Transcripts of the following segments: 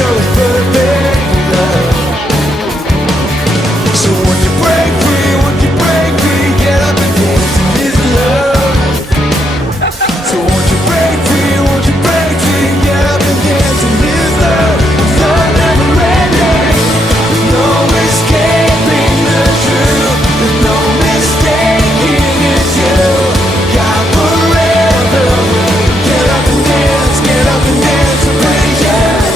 show His perfect love. So won't you break free, won't you break free, get up and dance in His love. So won't you break free, won't you break free, get up and dance in His love. His love never ending, there's no escaping the truth, there's no mistaking it's you. God forever will get up and dance and praise You.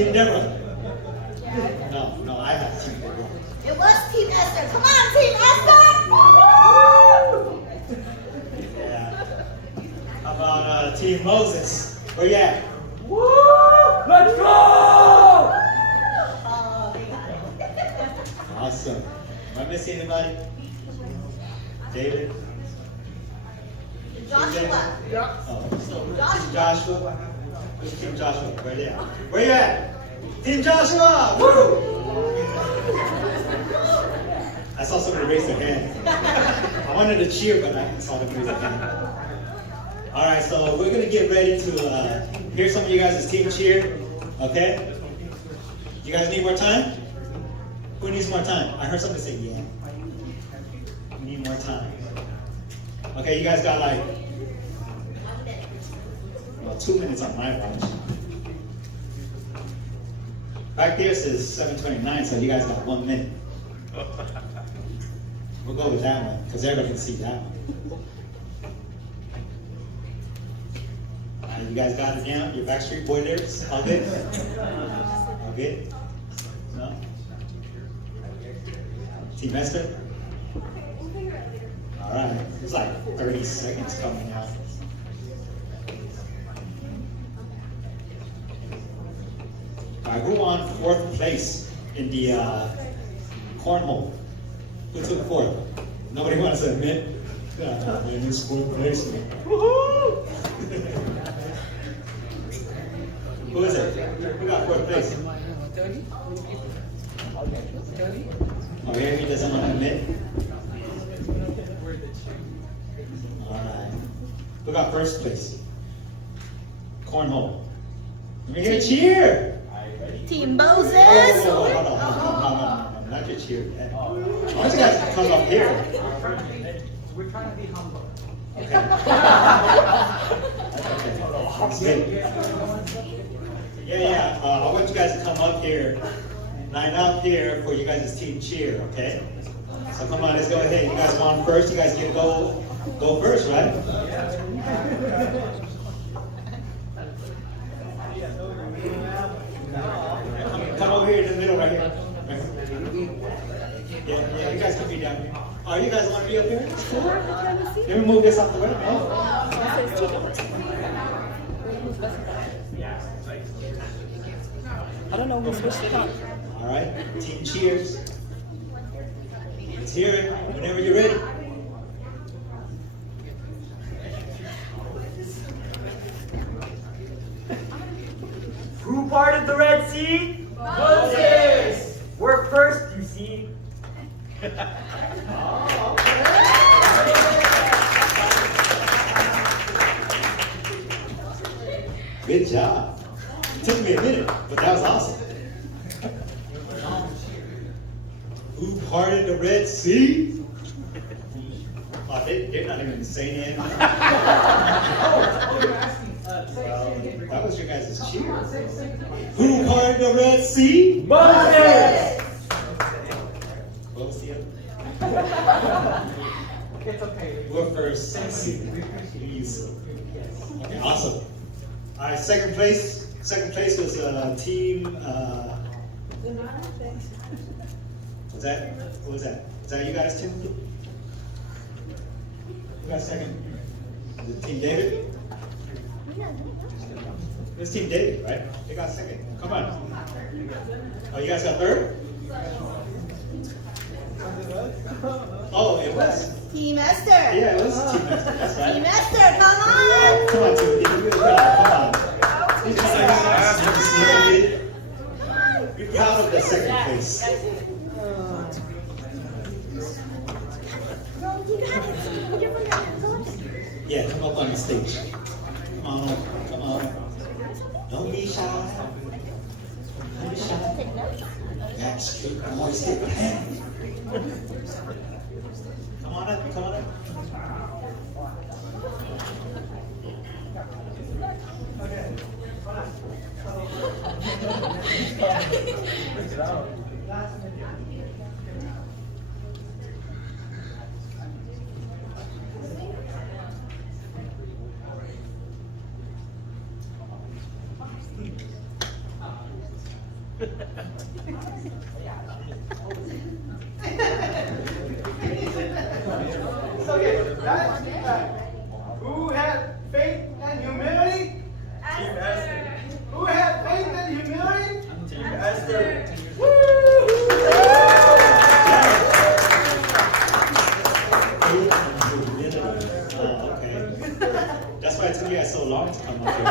Team Deborah. No, I have Team Deborah. It was Team Esther. Come on, Team Esther! Yeah. How about Team Moses? Where you at? Woo! Let's go! Oh, they got it. Awesome. Am I missing anybody? David? Joshua. Oh. Joshua. Where's Team Joshua? Right there. Where you at? Team Joshua! Woo! I saw somebody raise their hand. I wanted to cheer, but I saw them raise their hand. All right, so we're going to get ready to hear some of you guys' team cheer. Okay? You guys need more time? Who needs more time? I heard somebody say, yeah. We need more time. Okay, you guys got like, well, 2 minutes on my watch. Back there says 7:29, so you guys got 1 minute. We'll go with that one, because everybody can see that one. All right, you guys got it down? Your Backstreet Boy lyrics? All good? All good? No? Team Esther? All right, it's like 30 seconds coming out. All right, who won 4th place in the cornhole? Who took 4th? Nobody wants to admit? In this 4th place. Woohoo! Who is it? Who got 4th place? Oh, yeah, he doesn't want to admit? All right. Who got 1st place? Cornhole. Let me hear a cheer! Team Moses. Hold on. Not your cheer. I want you guys to come up here. We're trying to be humble. Okay. Yeah. I want you guys to come up here. Line up here for you guys' team cheer, okay? So come on, let's go ahead. You guys want first? You guys get go first, right? Come over here in the middle right here. Yeah, you guys can be down here. Oh, you guys want to be up here? Let me move this out the way. I don't know who switched it up. All right, team cheers. Let's hear it whenever you're ready. Who parted the Red Sea? Moses! We're first, you see. Good job. It took me a minute, but that was awesome. Who parted the Red Sea? Oh, they're not even saying it. That was your guys' cheer. Who parted the Red Sea? Moses! What was the other? It's okay. We're first. Please. Okay, awesome. All right, second place. Second place was team. What's that? What was that? Is that you guys, Tim? Who got second? Is it Team David? It's Team David, right? They got second. Come on. Oh, you guys got third? Oh, it was. Team Esther. Yeah, it was Team Esther. That's right. Team Esther, come on. Come on, Team David. Come on. Be proud of the second place. Yeah, come up on the stage. Come on. Don't be shy. Don't be shy. Backstreet Boys, get behind. Come on up. Okay, that's who had faith and humility? Team Esther. Who had faith and humility? Team Esther. Oh, okay. That's why it took you guys so long to come up here.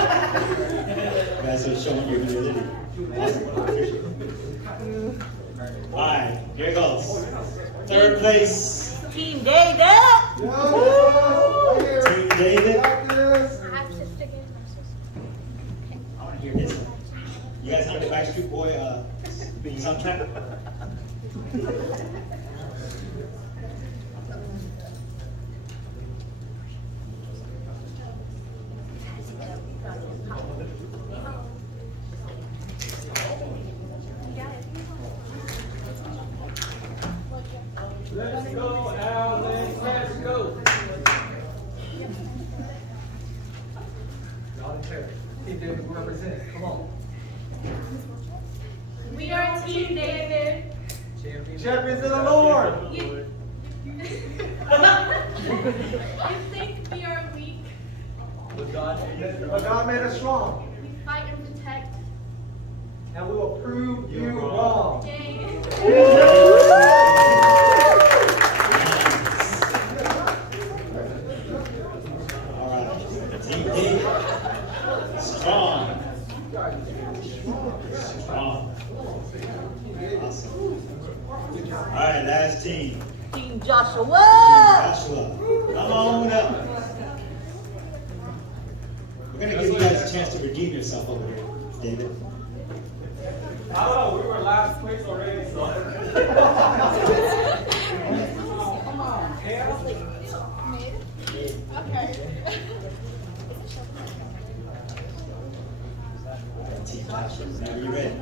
You guys are showing your humility. Awesome. Alright, here goes. Third place, Team David. Team David. I have to stick it. I want to hear this one. You guys know the Backstreet Boy soundtrack? Let's go, Alex. Let's go. Y'all in church. Team David represents. Come on. We are Team David. Champions of the Lord. You think we are weak? But God made us strong. We fight and protect. And we will prove you wrong. Yay. Alright, Team David. Strong. Strong. Awesome. Alright, last team. Team Joshua. Joshua. Come on up. We're going to give you guys a chance to redeem yourself over here, David. Oh, we were last place already, so. Come on, Team Joshua, whenever you're ready.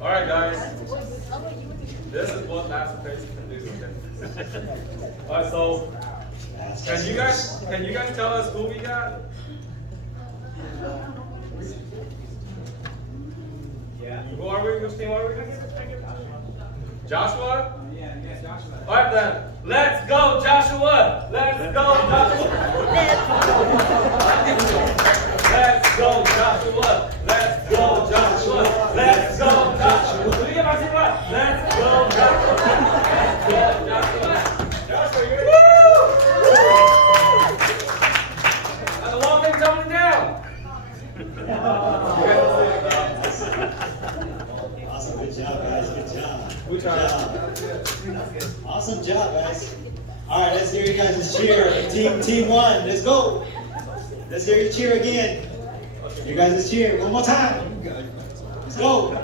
All right, guys. This is what last place can do. Okay? All right, so can you guys tell us who we got? Yeah. Who are we? Which team are we? Joshua? Yeah, Joshua. All right then. Let's go, Joshua. Let's go, Joshua. Let's go, Joshua. Let's go, Joshua. Let's go, Joshua. Do you ever see what? Let's go, Joshua. Let's go, Joshua. Joshua, you're that's a long thing coming down. Awesome, good job, guys. Good job. Good job. Awesome job, guys. All right, let's hear you guys cheer. Team one, let's go. Let's hear you cheer again. You guys cheer one more time. Let's go.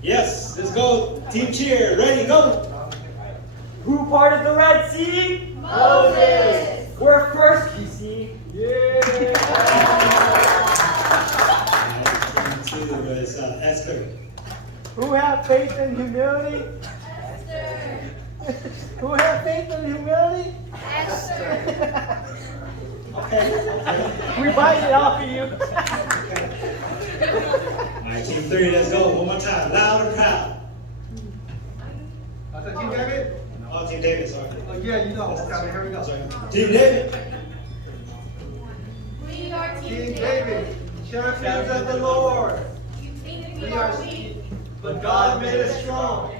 Yes, let's go. Team cheer. Ready, go. Who parted the Red Sea? Moses. We're first, you see. Yeah. Team two is Esther. Who had faith and humility? Esther. Who had faith and humility? Esther. Okay. We bite it off of you. All right, team three, let's go. One more time. Loud and proud. Team David? Oh, Team David, sorry. Oh, yeah, you know. Okay, here we go. Sorry. Team David. We are Team Team David. David, champions of the Lord. You think We we are are weak? But God made us strong.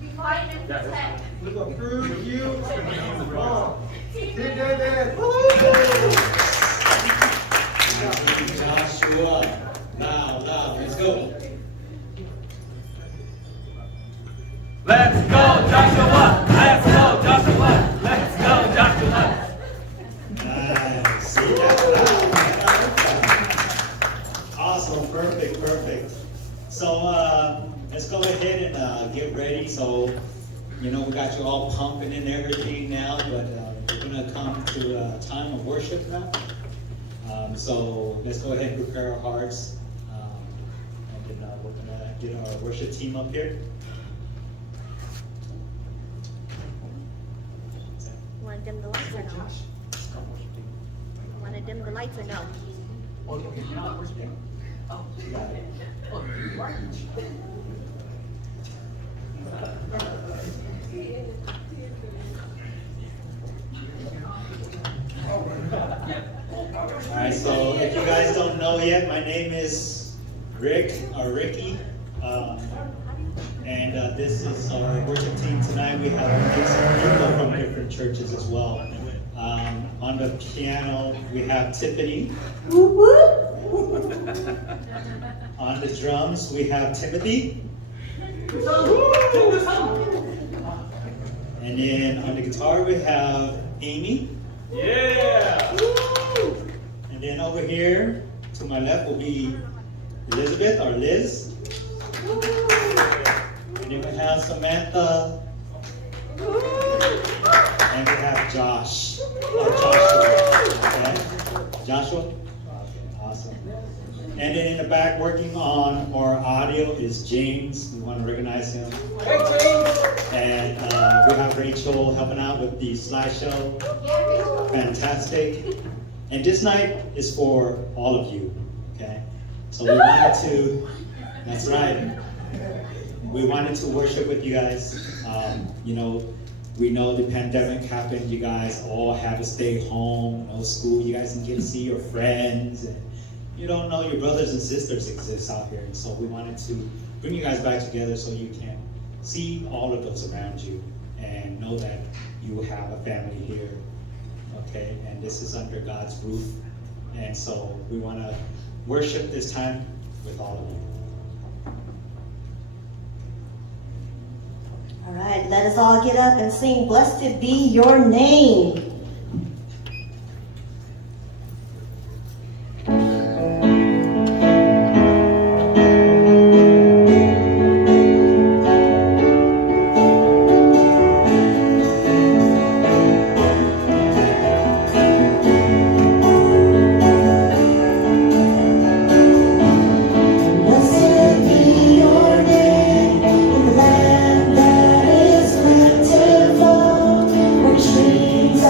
We fight and protect. We will prove you wrong. Team Team David. David. Team Joshua. Loud, let's go. Let's go, Joshua. Let's go, Joshua. Let's go, Joshua. Nice. See, that's loud. Awesome, perfect. So let's go ahead and get ready. So, we got you all pumping and everything now, but we're gonna come to a time of worship now. So let's go ahead and prepare our hearts, and then we're gonna get our worship team up here. dim the lights or no? Want to dim the lights or no? Alright, so if you guys don't know yet, my name is Rick, or Ricky. And this is our worship team tonight. We have some people from different churches as well. On the piano, we have Tiffany. On the drums, we have Timothy. And then on the guitar, we have Amy. Yeah. And then over here, to my left, will be Elizabeth, or Liz. And then we have Samantha. And we have Josh, or Joshua. Okay? Joshua? Awesome. And then in the back, working on our audio is James. You want to recognize him? Hey, James. And we have Rachel helping out with the slideshow. Fantastic. And this night is for all of you, okay? So we wanted to, that's right. We wanted to worship with you guys. You know, we know the pandemic happened. You guys all had to stay home, no school. You guys didn't get to see your friends. And you don't know your brothers and sisters exist out here. And so we wanted to bring you guys back together so you can see all of those around you and know that you have a family here, okay? And this is under God's roof. And so we want to worship this time with all of you. All right, let us all get up and sing, "Blessed be your name." Trees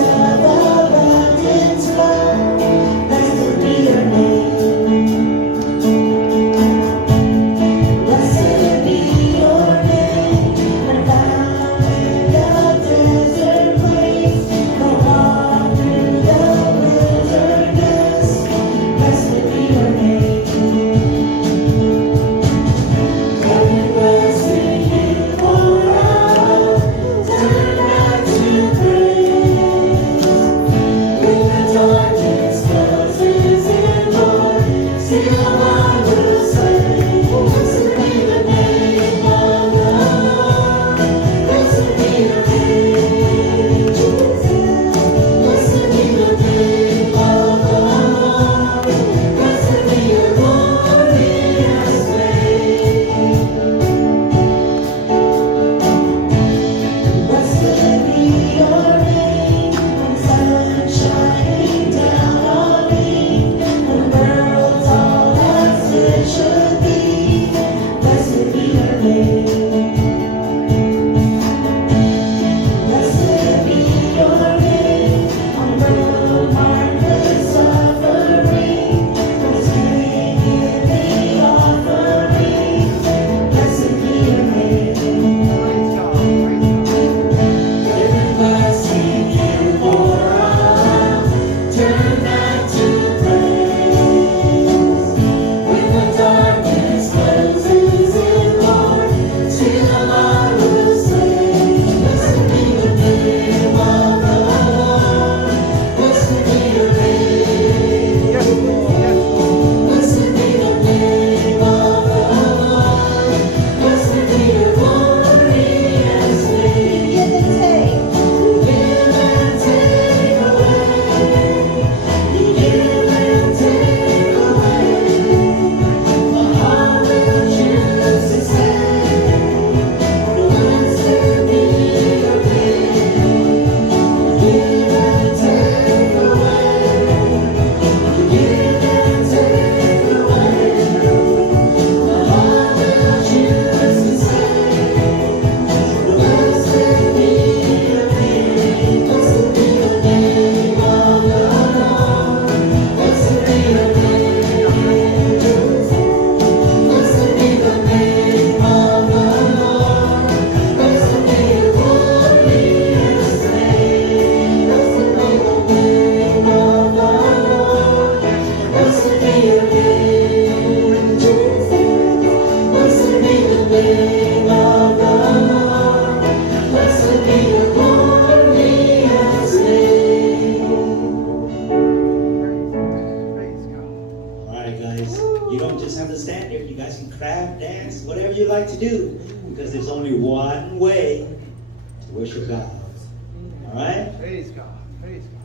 to do, because there's only one way to worship God. All right? Praise God. Praise God.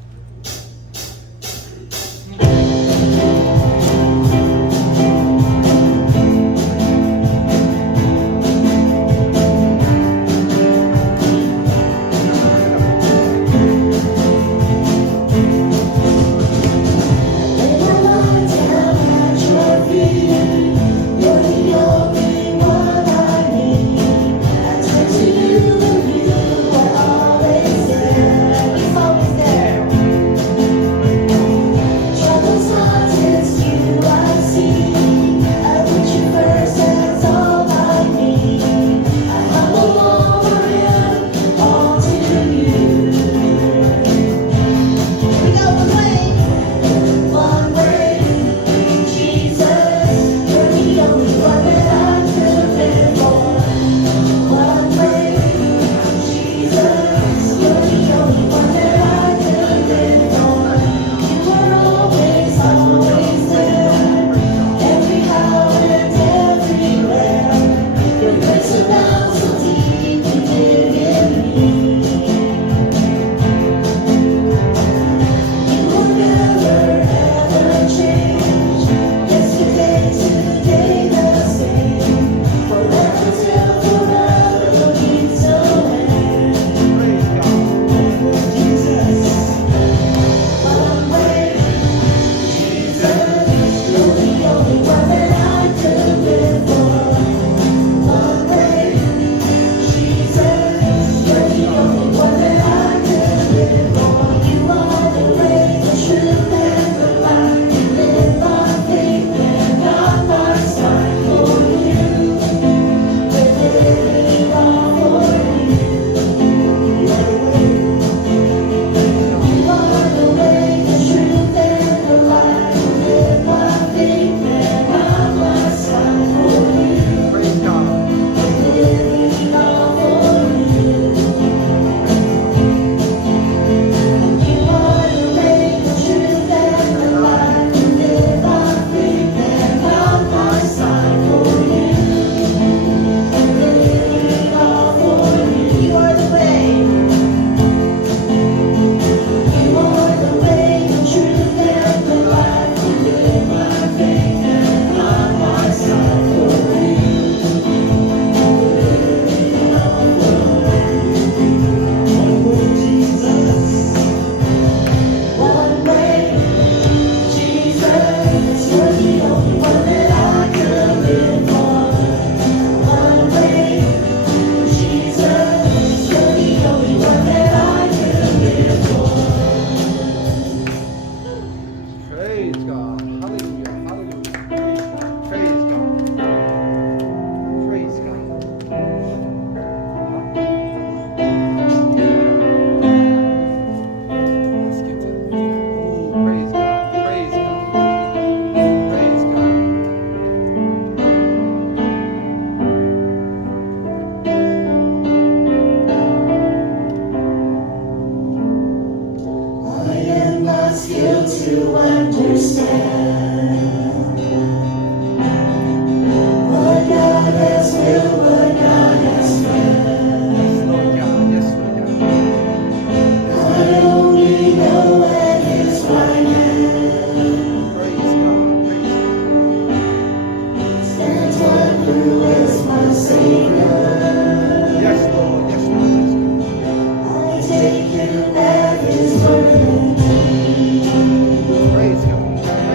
Praise God.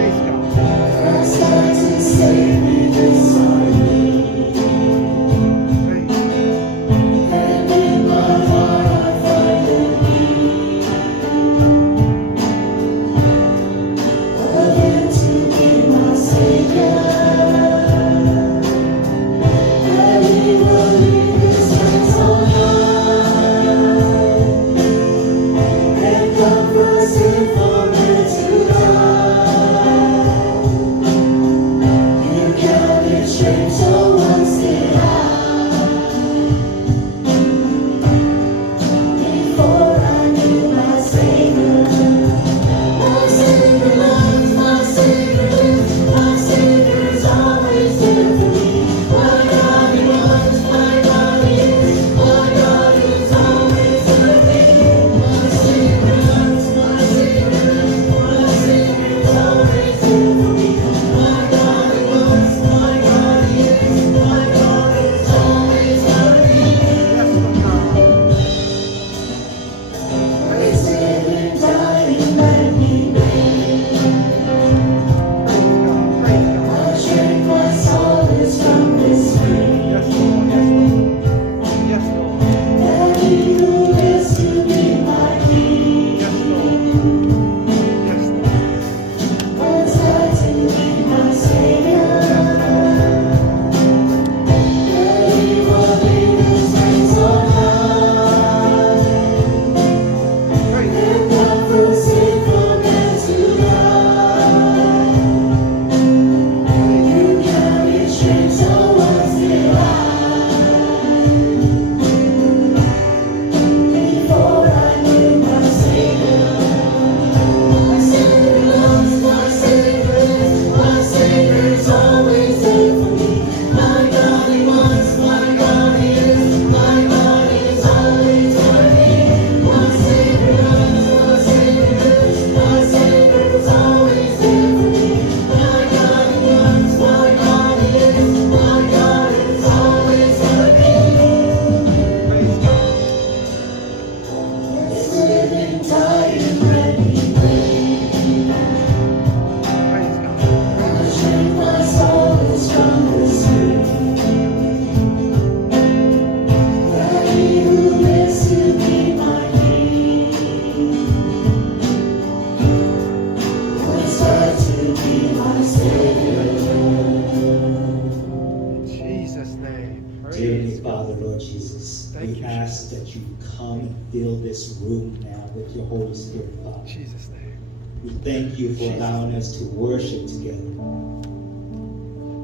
fill this room now with your Holy Spirit, Father. In Jesus' name. We thank you for allowing us to worship together,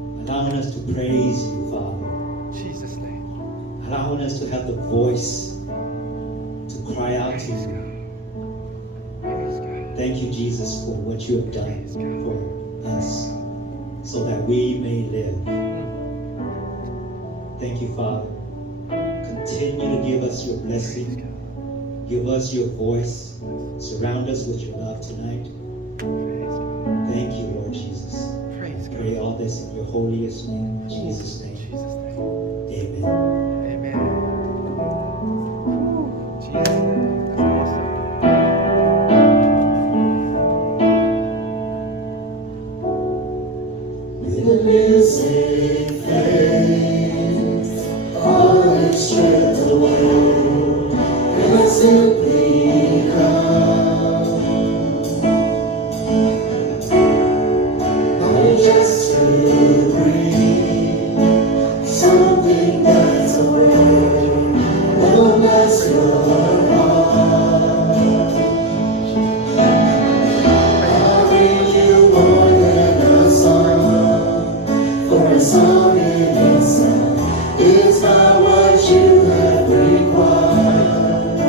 allowing us to praise you, Father, In Jesus' name. allowing us to have the voice to cry out to Praise you. God. Praise God. Thank you, Jesus, for what you have done for us so that we may live. Thank you, Father. Continue to give us your blessing. Give us your voice. Surround us with your love tonight. Praise God. Thank you, Lord Jesus. Praise I pray God. all this in your holiest name, in Jesus' In name. Jesus' name. Amen. Amen. Jesus' name. That's awesome. When the music fades, all its strength away, and I simply come. Only just to breathe, something that's away, will bless your heart. I'll bring you more than a song, for a song in itself is not what you have required.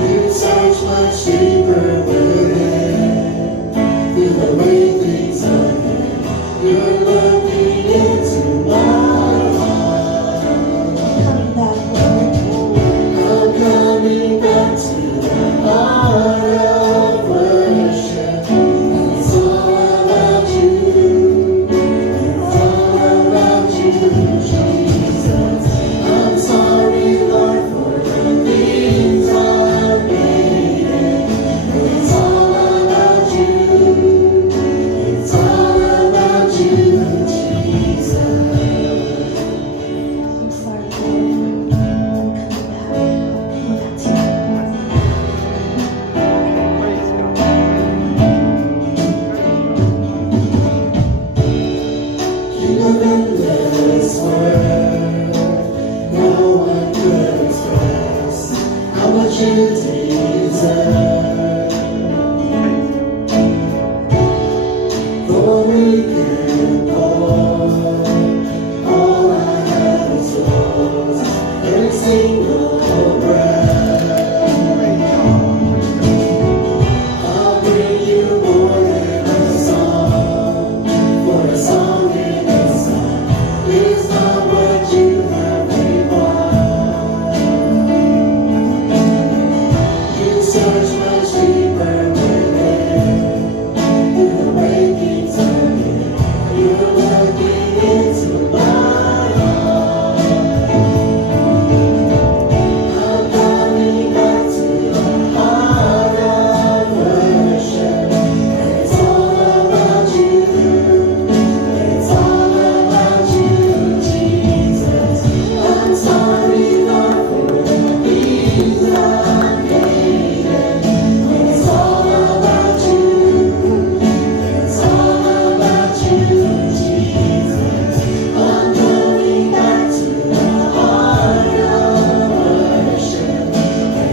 You search much deeper within, feel the way things are again. You're looking into my heart. Coming back, Lord. I'm coming back to the heart of worship. It's all about you. It's all about you, Jesus. I'm sorry, Lord, for the things I've made. It's all about you. It's all about you, Jesus. I'm sorry, Lord. I'm coming back. I'm coming back to you. Praise God. King of endless worth, no one could express how much you deserve. For we can pour, all I have is yours, every single breath. I'll bring you more than a song, for a song in itself is not what you have required. You search much deeper within, through the way things are hidden. You're looking into my heart. I'm coming back to the heart of worship. It's all about you. It's all about you, Jesus. I'm sorry, Lord, for the things I've made. It's all about you. It's all about you, Jesus. I'm coming back to the heart of worship.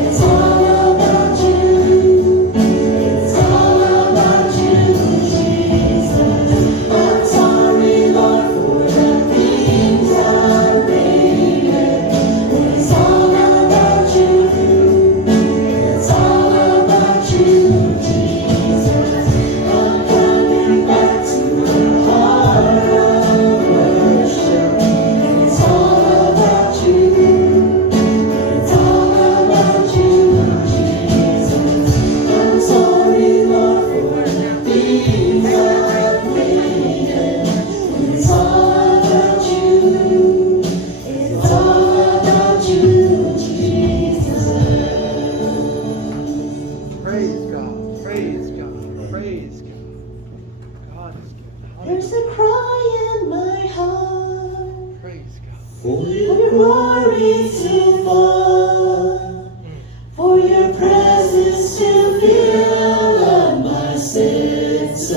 It's all about you. It's all about you, Jesus. I'm sorry, Lord, for the things I've made. It's all about you. It's all about you, Jesus. I'm coming back to the heart of worship. It's all about you. It's all about you, Jesus. I'm sorry, Lord, for the things I've made. It's all about you. It's all about you, Jesus. Praise God. Praise God. Praise God. God is good. There's a cry in my heart Praise God. For for your glory to fall, for your presence to fill up my senses.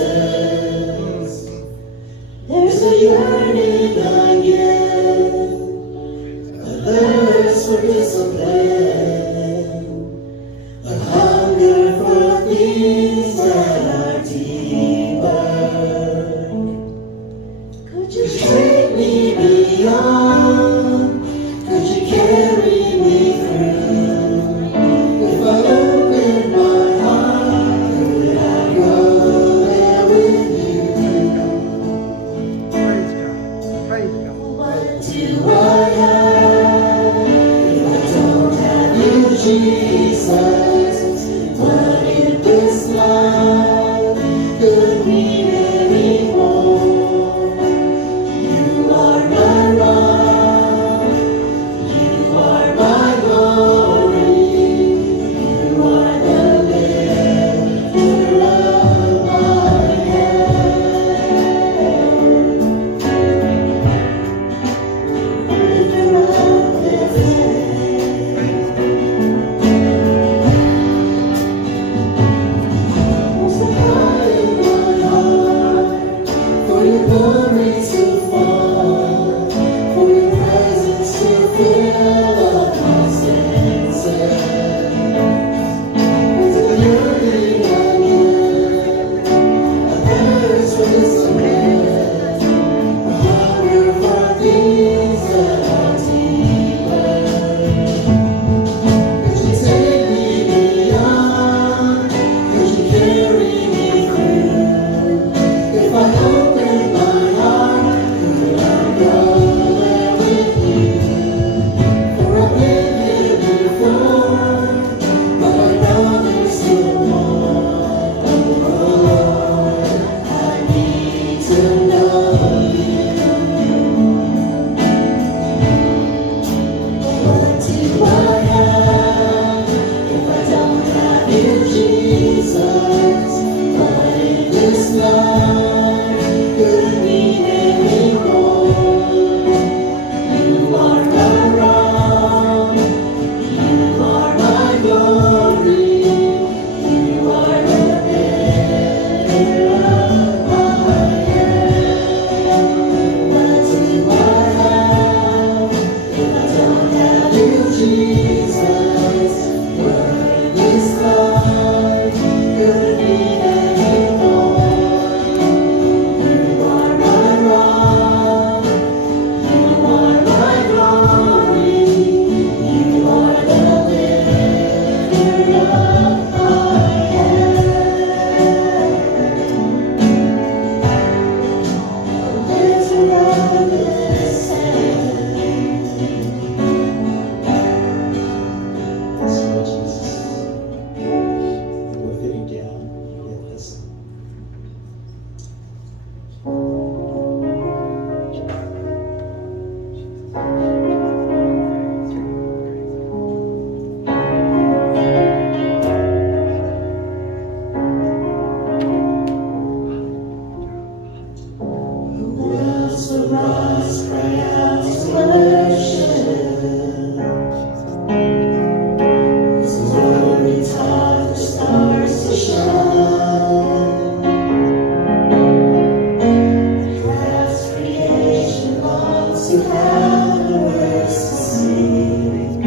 There's a yearning again, a thirst for this Jesus, what in this life could mean anymore? You are my rock, you are my glory, you are the lifter of my head. Lifter of this head. Most high in my heart, for your glory to fall, for your presence to fill up my senses. With a yearning again, a thirst for this land, a hunger for things that are deeper. Could you take me beyond? Could you carry me through? If I open my heart, could I go there with you? For I've been here before, but I know there's still more. Oh Lord, I need to know you. What do I have if I don't have you, Jesus? What in this life could mean anymore? You are my rock, you are my glory, you are the lifter of my head. What do I have if I don't have you, Jesus? What in this life could mean anymore? You are my rock, you are my glory, you are the lifter of my head. Lifter of this head. Lord Jesus, we're getting down. Yeah, listen. Who else would rise, cry out to worship? His glory taught the stars to shine. Vast creation longs to have the words to sing.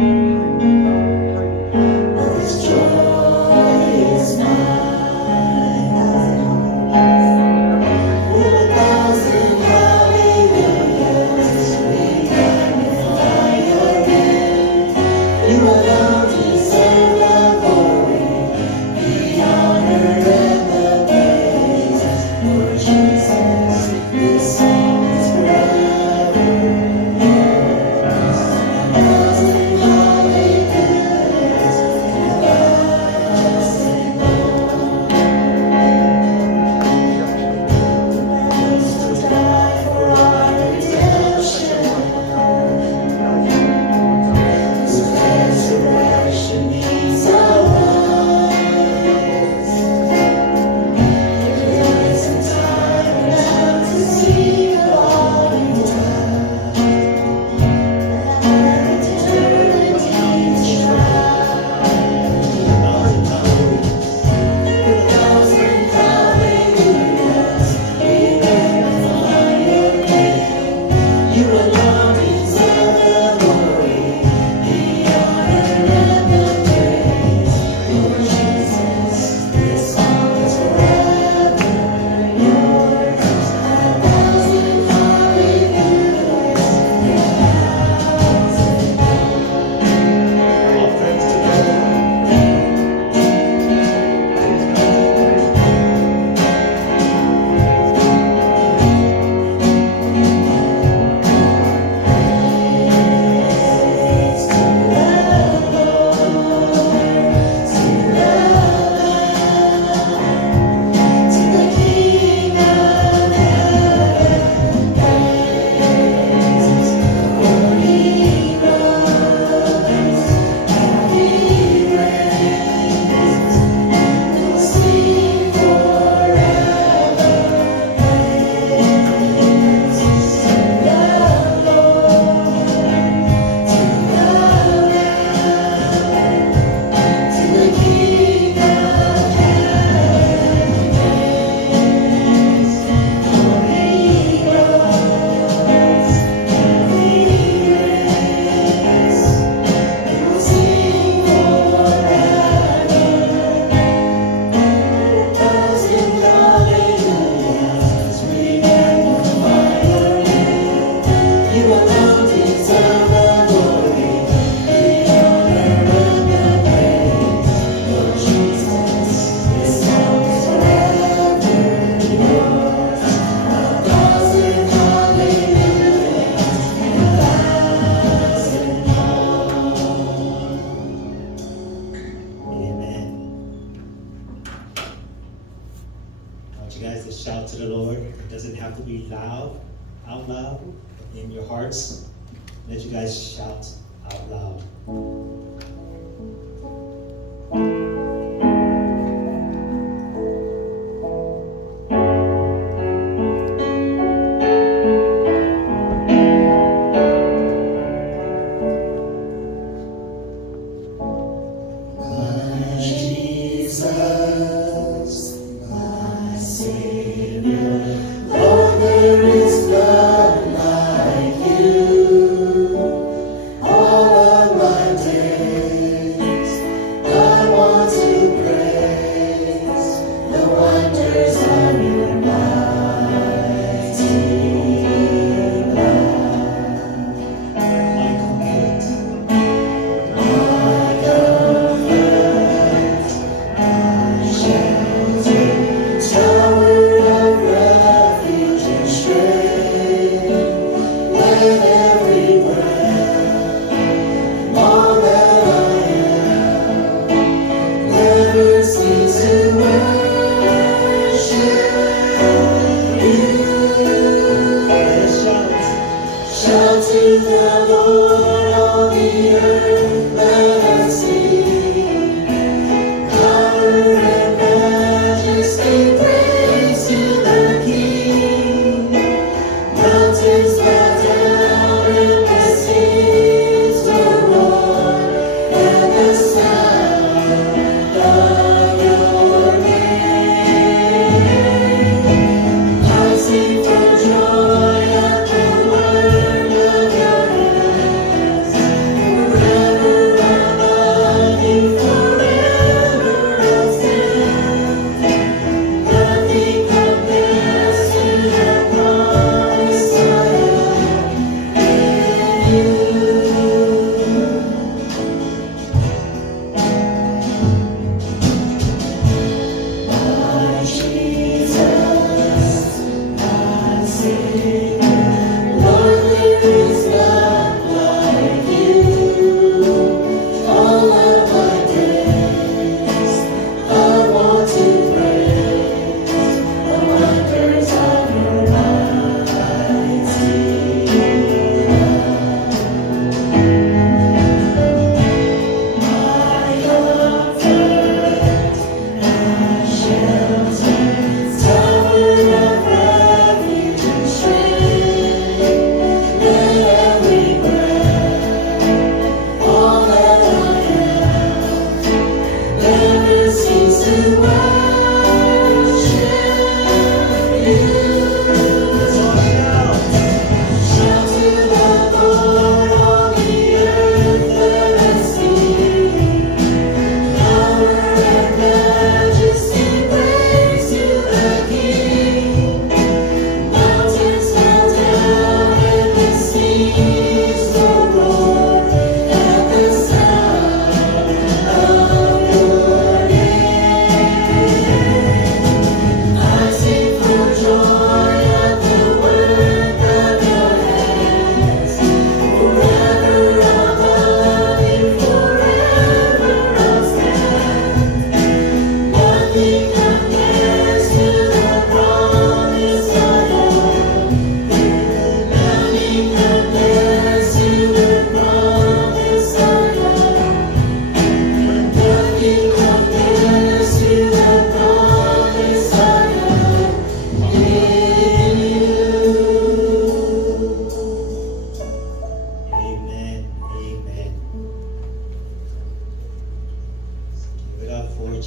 But this joy is mine. With a thousand hallelujahs, we magnify your name. You alone deserve the glory, the honor, and the praise. Lord Jesus, this song is forever yours. A thousand hallelujahs, everlasting Lord. To die for our redemption, His resurrection the Lord. It doesn't have to be loud, out loud, in your hearts. Let you guys shout out loud.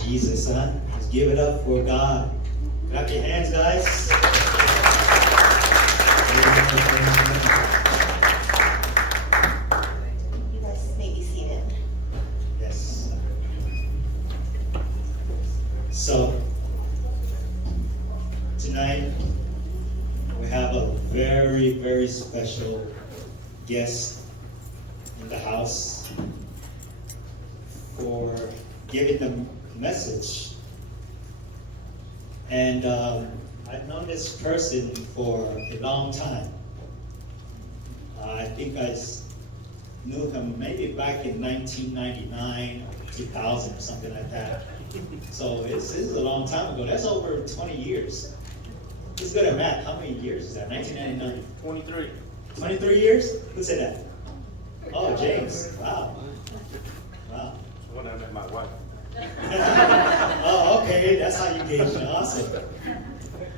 Jesus, huh? Just give it up for God. Clap your hands, guys. You guys may be seated. Yes. So, tonight, we have a very, very special guest in the house for giving the message. And I've known this person for a long time. I think I knew him maybe back in 1999 or 2000 or something like that. So this is a long time ago. That's over 20 years. He's good at math. How many years is that? 1999. 23. 23 years? Who said that? Oh, James. Wow. Wow. When I met my wife. Oh, okay. That's how you gauge it. Awesome.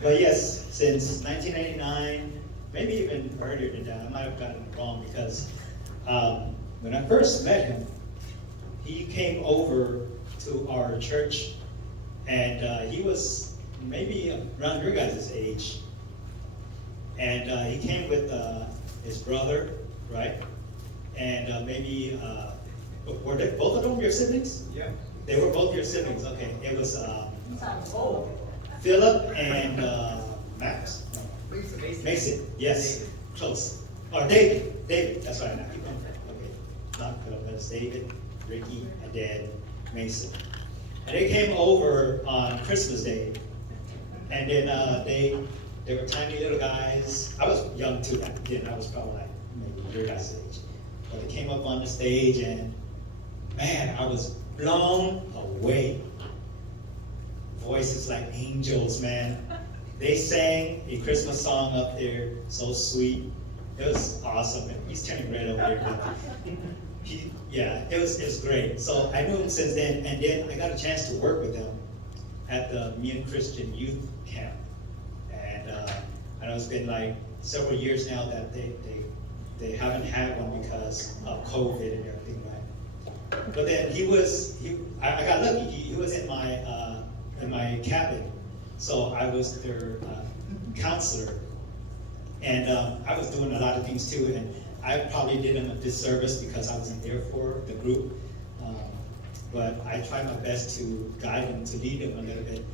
But yes, since 1999, maybe even earlier than that, I might have gotten it wrong because when I first met him, he came over to our church, and he was maybe around your guys' age. And he came with his brother, right? And maybe, were they both of them your siblings? Yeah. They were both your siblings, okay. It was Philip and Max? Mason, yes, close. Or David, that's right. Keep going. Okay, not Philip, but it's David, Ricky, and then Mason. And they came over on Christmas Day, and then they were tiny little guys. I was young too back then. I was probably like maybe your guys' age. But they came up on the stage, and man, I was blown away. Voices like angels, man. They sang a Christmas song up there, so sweet. It was awesome. He's turning red over here. Yeah, it was great. So I knew him since then, and then I got a chance to work with him at the Iu-Mien Christian Youth Camp. And I know it's been like several years now that they haven't had one because of COVID and everything, right? But then I got lucky. He was in my cabin, so I was their counselor, and I was doing a lot of things too. And I probably did him a disservice because I wasn't there for the group, but I tried my best to guide him, to lead him a little bit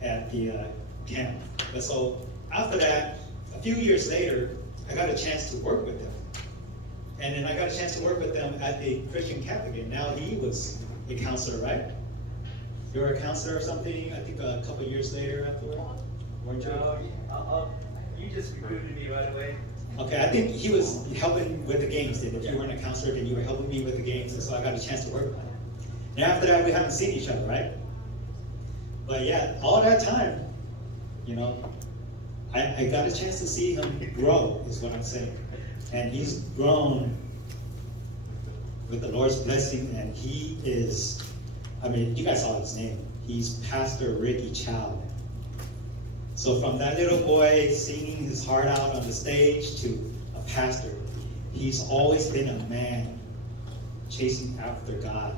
at the camp. But so after that, a few years later, I got a chance to work with them. And then I got a chance to work with them at the Christian camp again. Now he was a counselor, right? You were a counselor or something, I think a couple years later afterward? Weren't you? No, you just recruited me right away. Okay, I think he was helping with the games then. If you weren't a counselor, then you were helping me with the games, and so I got a chance to work with him. And after that, we haven't seen each other, right? But yeah, all that time, you know, I got a chance to see him grow, is what I'm saying. And he's grown with the Lord's blessing, and he is, I mean, you guys saw his name. He's Pastor Ricky Chow. So from that little boy singing his heart out on the stage to a pastor, he's always been a man chasing after God.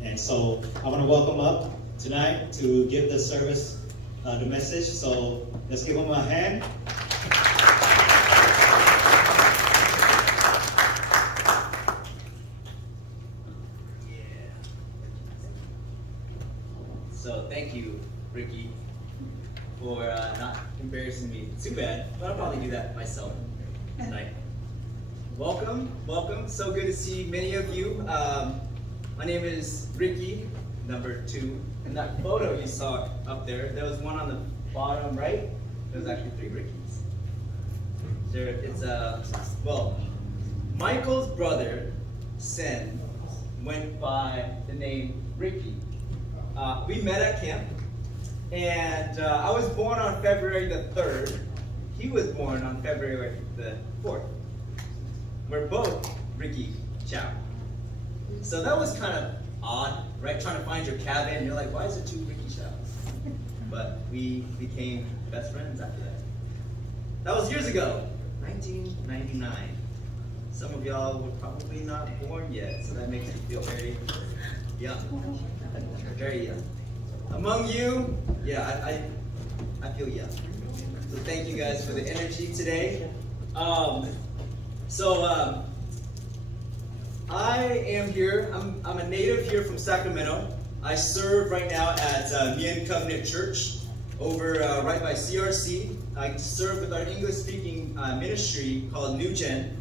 And so I want to welcome up tonight to give the service the message. So let's give him a hand. So thank you, Ricky, for not embarrassing me too bad, but I'll probably do that myself tonight. Welcome. So good to see many of you. My name is Ricky, number 2. And that photo you saw up there, there was one on the bottom right. There was actually 3 Rickies. It's well, Michael's brother, Sen, went by the name Ricky. We met at camp, and I was born on February the 3rd. He was born on February the 4th. We're both Ricky Chow. So that was kind of odd, right? Trying to find your cabin, you're like, why is there 2 Ricky Chows? But we became best friends after that. That was years ago, 1999. Some of y'all were probably not born yet, so that makes me feel very young. Very young. Among you, yeah, I feel young. So thank you guys for the energy today. I am here. I'm a native here from Sacramento. I serve right now at Iu-Mien Covenant Church over right by CRC. I serve with our English-speaking ministry called New Gen.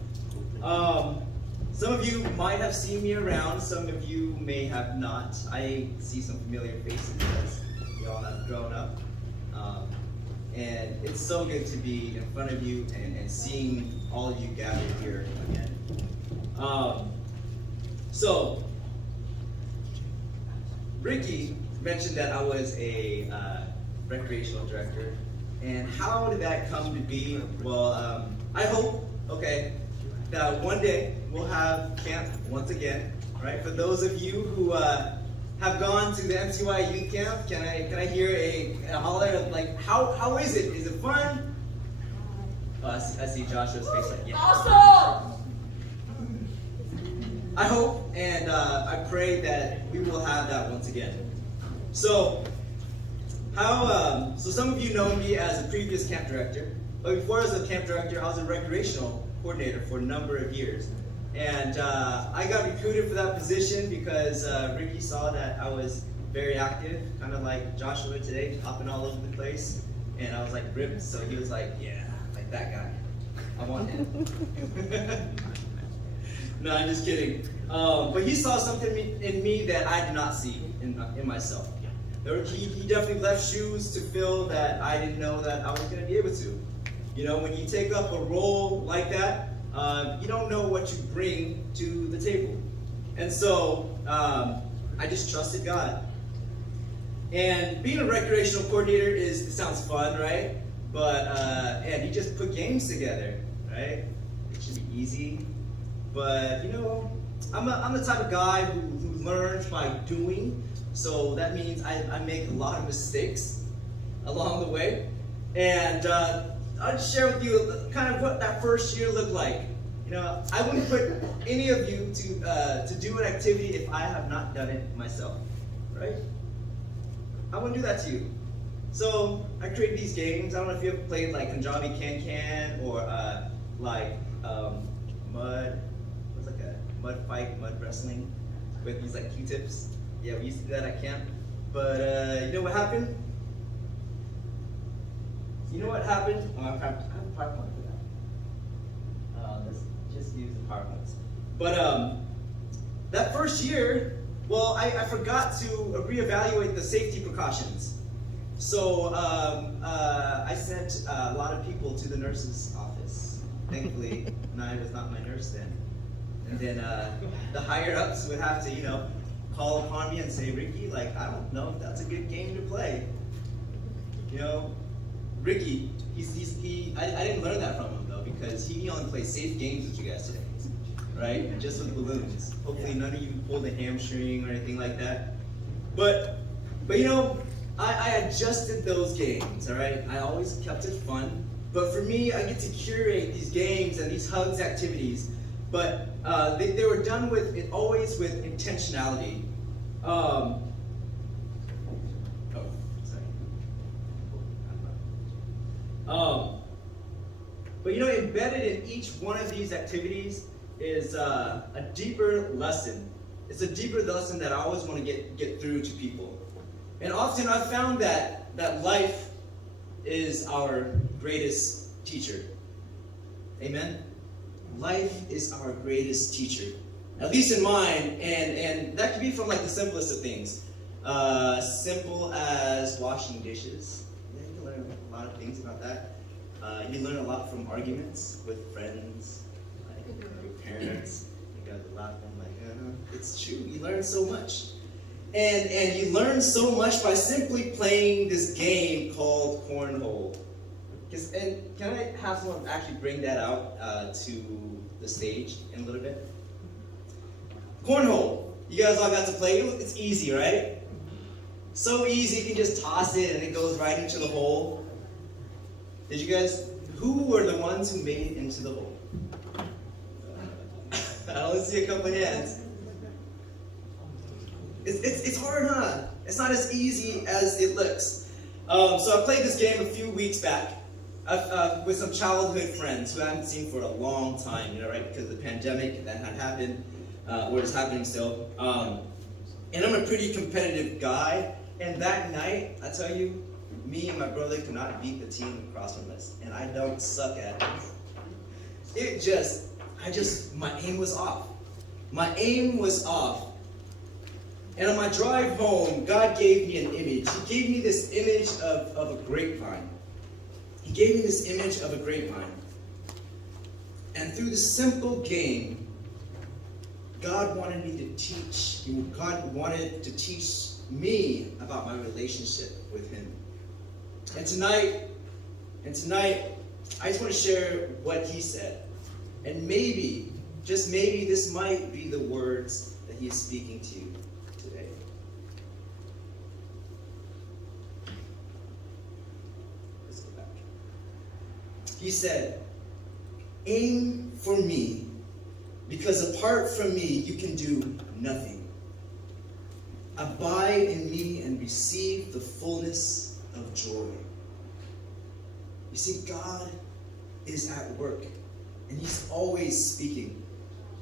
Some of you might have seen me around. Some of you may have not. I see some familiar faces as you all have grown up. And it's so good to be in front of you and seeing all of you gathered here again. So, Ricky mentioned that I was a recreational director And how did that come to be? Well, I hope, that one day we'll have camp once again, right? For those of you who have gone to the MCY youth camp, can I hear a holler of like, how is it? Is it fun? Oh, I see Joshua's face like, yeah. Awesome! I hope and I pray that we will have that once again. So, so some of you know me as a previous camp director, but before I was a camp director, I was a recreational coordinator for a number of years. And I got recruited for that position because Ricky saw that I was very active, kind of like Joshua today, hopping all over the place. And I was like ripped, so he was like, yeah, like that guy. I want him. No, I'm just kidding. But he saw something in me that I did not see in myself. He definitely left shoes to fill that I didn't know that I was going to be able to. You know, when you take up a role like that, you don't know what you bring to the table. And so I just trusted God. And being a recreational coordinator it sounds fun, right? But and you just put games together, right? It should be easy. But you know, I'm the type of guy who learns by doing. So that means I make a lot of mistakes along the way. And I'll just share with you kind of what that first year looked like. You know, I wouldn't put any of you to do an activity if I have not done it myself, right? I wouldn't do that to you. So I created these games. I don't know if you ever played like Punjabi Can or mud. What's like a mud fight, mud wrestling with these like Q-tips. Yeah, we used to do that at camp. But you know what happened? You know what happened? Oh, I have a PowerPoint for that. Let's just use the PowerPoints. But that first year, well, I forgot to reevaluate the safety precautions. So I sent a lot of people to the nurse's office. Thankfully, Naya was not my nurse then. And then the higher-ups would have to, you know, call upon me and say, Ricky, like, I don't know if that's a good game to play. You know, Ricky, I didn't learn that from him though, because he only plays safe games with you guys today, right? Just with balloons. Hopefully none of you pulled a hamstring or anything like that. But you know, I adjusted those games, all right? I always kept it fun. But for me, I get to curate these games and these hugs activities. But they were done always with intentionality. But you know, embedded in each one of these activities is a deeper lesson. It's a deeper lesson that I always want to get through to people. And often I've found that life is our greatest teacher. Amen? Life is our greatest teacher. At least in mine, and that can be from like the simplest of things. Simple as washing dishes. Yeah, you can learn a lot of things about that. You learn a lot from arguments with friends, like your parents. You guys are laughing like, it's true. You learn so much. And you learn so much by simply playing this game called cornhole. And can I have someone actually bring that out to the stage in a little bit? Cornhole. You guys all got to play. It's easy, right? So easy, you can just toss it and it goes right into the hole. Did you guys, who were the ones who made it into the hole? I only see a couple hands. It's hard, huh? It's not as easy as it looks. So I played this game a few weeks back with some childhood friends who I haven't seen for a long time, you know, right? Because of the pandemic that had happened, or is happening still. And I'm a pretty competitive guy. And that night, I tell you, me and my brother could not beat the team across from us. And I don't suck at it. My aim was off. My aim was off. And on my drive home, God gave me an image. He gave me this image of a grapevine. He gave me this image of a grapevine. And through the simple game, God wanted to teach me about my relationship with Him. And tonight, And tonight, I just want to share what he said. And maybe, just maybe, this might be the words that he is speaking to you today. Let's go back. He said, aim for me, because apart from me, you can do nothing. Abide in me and receive the fullness of joy. You see, God is at work, and he's always speaking.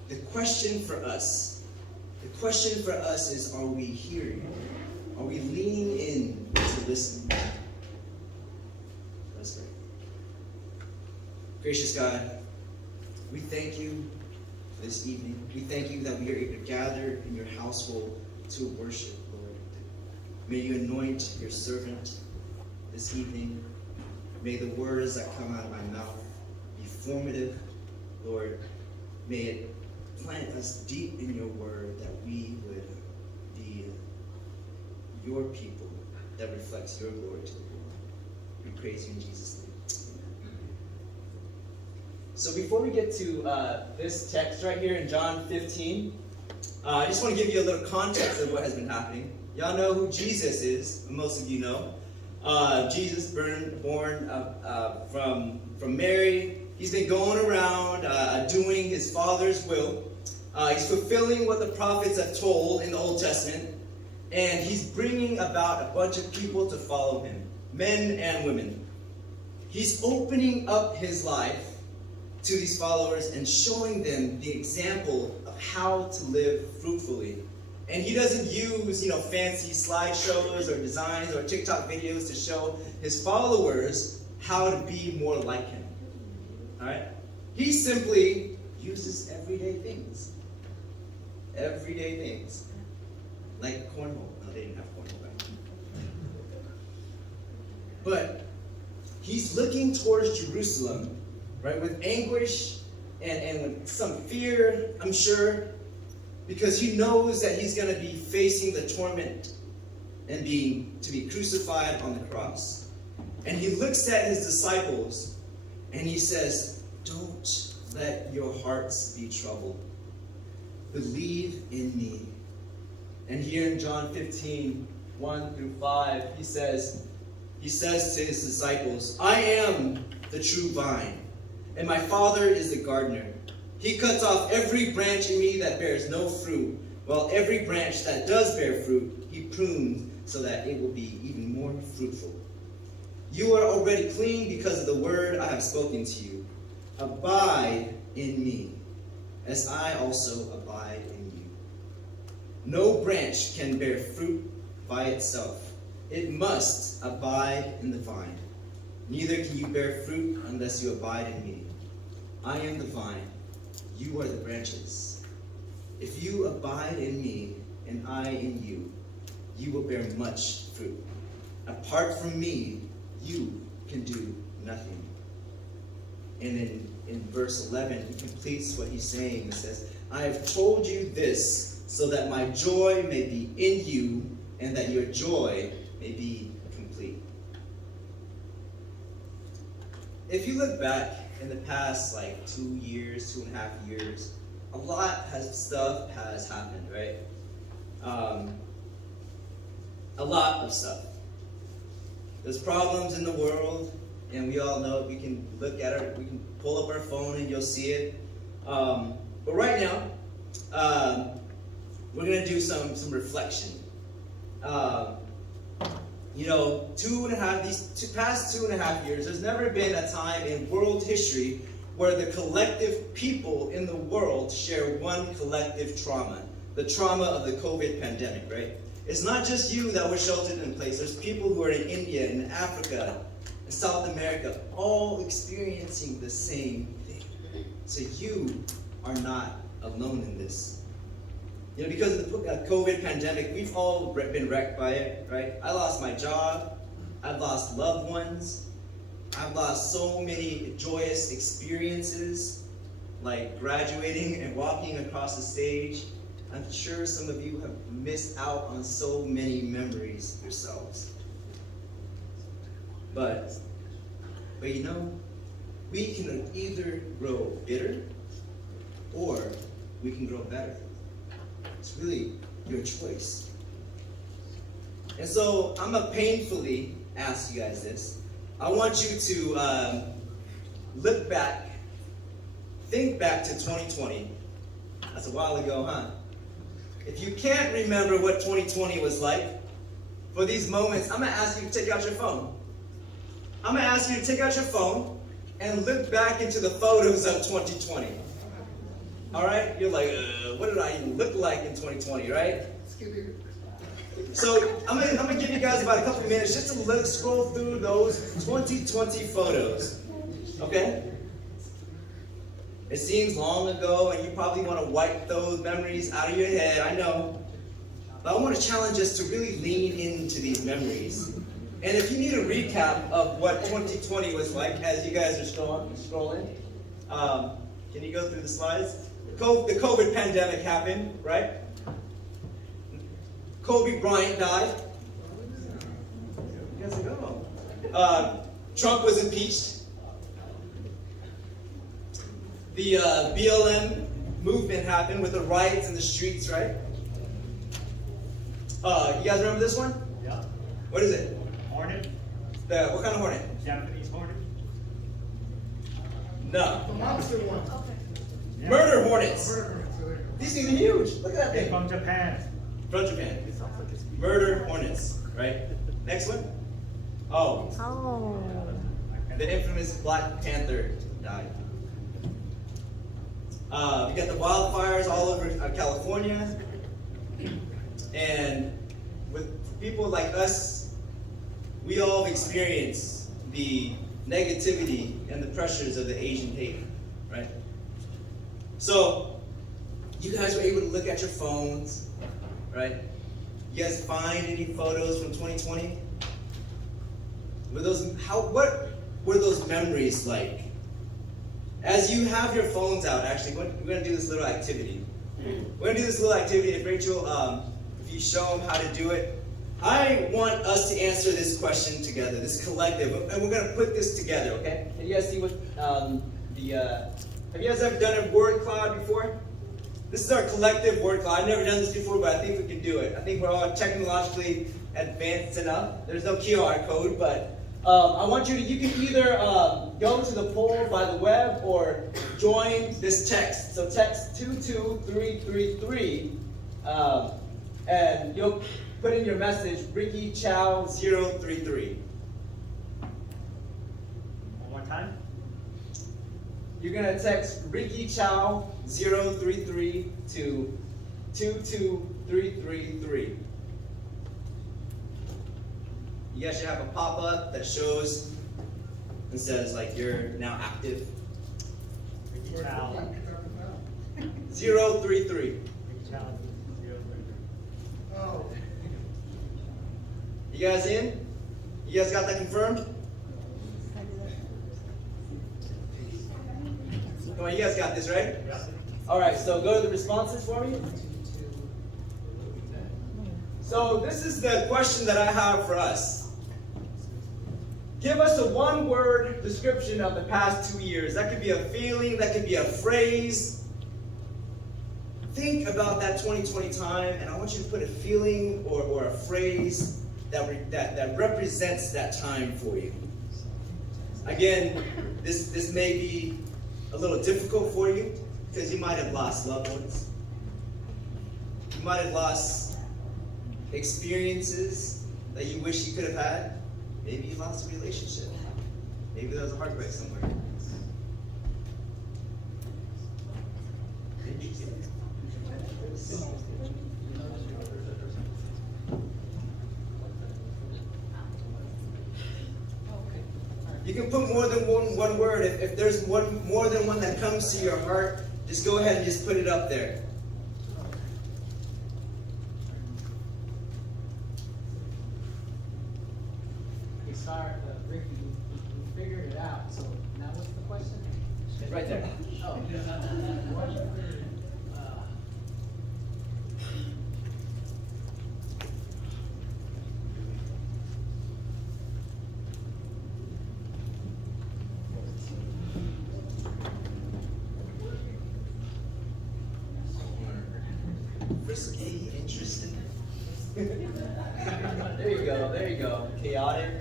The question for us is, are we hearing? Are we leaning in to listen? Let's pray. Gracious God, we thank you for this evening. We thank you that we are able to gather in your household to worship, Lord. May you anoint your servant this evening. May the words that come out of my mouth be formative, Lord. May it plant us deep in your word, that we would be your people that reflects your glory to the world. We praise you in Jesus' name. Amen. So before we get to this text right here in John 15, I just want to give you a little context of what has been happening. Y'all know who Jesus is. Most of you know. Jesus, born from Mary. He's been going around doing his Father's will. He's fulfilling what the prophets have told in the Old Testament. And he's bringing about a bunch of people to follow him, men and women. He's opening up his life to these followers and showing them the example of how to live fruitfully. And he doesn't use, fancy slideshows or designs or TikTok videos to show his followers how to be more like him. All right? He simply uses everyday things. Everyday things. Like cornhole. No, they didn't have cornhole back then. But he's looking towards Jerusalem, right, with anguish and with some fear, I'm sure, because he knows that he's going to be facing the torment and to be crucified on the cross. And he looks at his disciples and he says, don't let your hearts be troubled. Believe in me. And here in John 15, 1 through 5, he says to his disciples, I am the true vine, and my Father is the gardener. He cuts off every branch in me that bears no fruit, while every branch that does bear fruit, he prunes so that it will be even more fruitful. You are already clean because of the word I have spoken to you. Abide in me, as I also abide in you. No branch can bear fruit by itself. It must abide in the vine. Neither can you bear fruit unless you abide in me. I am the vine. You are the branches. If you abide in me and I in you, you will bear much fruit. Apart from me, you can do nothing. And in verse 11, he completes what he's saying. He says, I have told you this so that my joy may be in you and that your joy may be complete. If you look back in the past 2 years, 2.5 years, a lot stuff has happened, right? A lot of stuff. There's problems in the world, and we all know it. We can look at it, we can pull up our phone and you'll see it. But right now, we're going to do some reflection. These past 2.5 years, there's never been a time in world history where the collective people in the world share one collective trauma, the trauma of the COVID pandemic, right? It's not just you that were sheltered in place. There's people who are in India, in Africa, in South America, all experiencing the same thing. So you are not alone in this. Because of the COVID pandemic, we've all been wrecked by it, right? I lost my job. I've lost loved ones. I've lost so many joyous experiences, like graduating and walking across the stage. I'm sure some of you have missed out on so many memories yourselves. But But you know, we can either grow bitter or we can grow better. It's really your choice. And so I'm gonna painfully ask you guys this. I want you to look back, think back to 2020. That's a while ago, huh? If you can't remember what 2020 was like, for these moments, I'm gonna ask you to take out your phone. I'm gonna ask you to take out your phone and look back into the photos of 2020. All right? You're like, what did I even look like in 2020, right? So I'm gonna give you guys about a couple of minutes just to scroll through those 2020 photos. Okay? It seems long ago, and you probably want to wipe those memories out of your head, I know. But I want to challenge us to really lean into these memories. And if you need a recap of what 2020 was like, as you guys are scrolling, can you go through the slides? The COVID pandemic happened, right? Kobe Bryant died. You guys are going. Trump was impeached. The BLM movement happened with the riots in the streets, right? You guys remember this one? Yeah. What is it? Hornet? What kind of hornet? Japanese hornet? No. The monster one. Yeah. Murder hornets. These things are huge. Look at that They're thing. from Japan. From Japan. Murder hornets, right? Next one. Oh. Oh. The infamous Black Panther died. We got the wildfires all over California. And with people like us, we all experience the negativity and the pressures of the Asian hate, right? So, you guys were able to look at your phones, right? You guys find any photos from 2020? What were those memories like? As you have your phones out, actually, we're going to do this little activity. We're going to do this little activity. If Rachel, if you show them how to do it, I want us to answer this question together, this collective, and we're going to put this together, okay? Can you guys see what have you guys ever done a word cloud before? This is our collective word cloud. I've never done this before, but I think we can do it. I think we're all technologically advanced enough. There's no QR code, but I want you can either go to the poll by the web or join this text. So text 22333, and you'll put in your message, Ricky Chow 033. One more time. You're gonna text Ricky Chow 033 to 22333. You guys should have a pop-up that shows and says like you're now active. Ricky Chow. 033. Ricky Chow. 033. Oh. You guys in? You guys got that confirmed? Come on, you guys got this, right? Yeah. All right, so go to the responses for me. So this is the question that I have for us. Give us a one-word description of the past 2 years. That could be a feeling, that could be a phrase. Think about that 2020 time, and I want you to put a feeling or a phrase that represents that time for you. Again, this may be a little difficult for you because you might have lost loved ones. You might have lost experiences that you wish you could have had. Maybe you lost a relationship. Maybe there was a heartbreak somewhere. You can put more than one word. If there's more than one that comes to your heart, just go ahead and just put it up there. Okay, sorry, Ricky, we figured it out. So now what's the question? It's right there. Oh. Risky, interesting. There you go, there you go. Chaotic.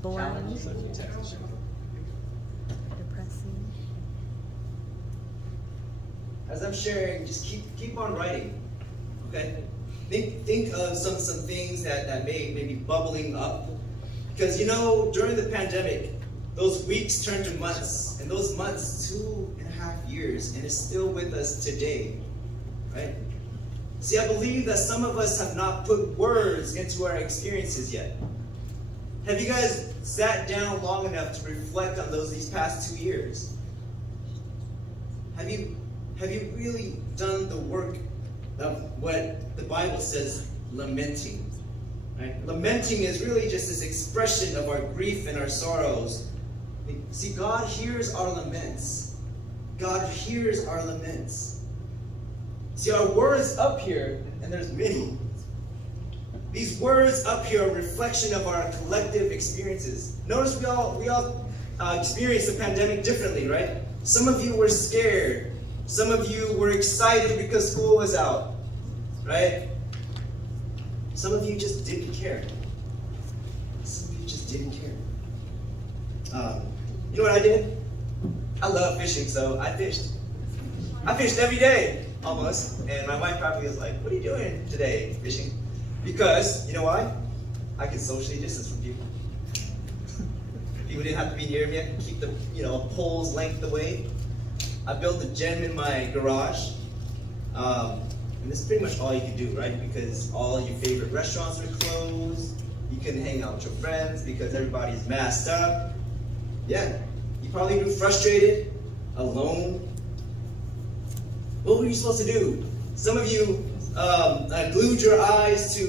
Boring. Depressing. As I'm sharing, just keep on writing. Okay? Think of some things that may be bubbling up. Because during the pandemic, those weeks turned to months, and those months 2.5 years, and it's still with us today. Right? See, I believe that some of us have not put words into our experiences yet. Have you guys sat down long enough to reflect on these past 2 years? Have you really done the work of what the Bible says, lamenting? Right? Lamenting is really just this expression of our grief and our sorrows. See, God hears our laments. God hears our laments. See, our words up here, and there's many. These words up here are a reflection of our collective experiences. Notice we all experienced the pandemic differently, right? Some of you were scared. Some of you were excited because school was out, right? Some of you just didn't care. Some of you just didn't care. You know what I did? I love fishing, so I fished. I fished every day, almost. And my wife probably was like, "What are you doing today, fishing?" Because, you know why? I can socially distance from people. People didn't have to be near me. I could keep them, a pole's length away. I built a gym in my garage. And this is pretty much all you can do, right? Because all your favorite restaurants are closed. You couldn't hang out with your friends because everybody's masked up. Yeah, you probably grew frustrated, alone. What were you supposed to do? Some of you glued your eyes to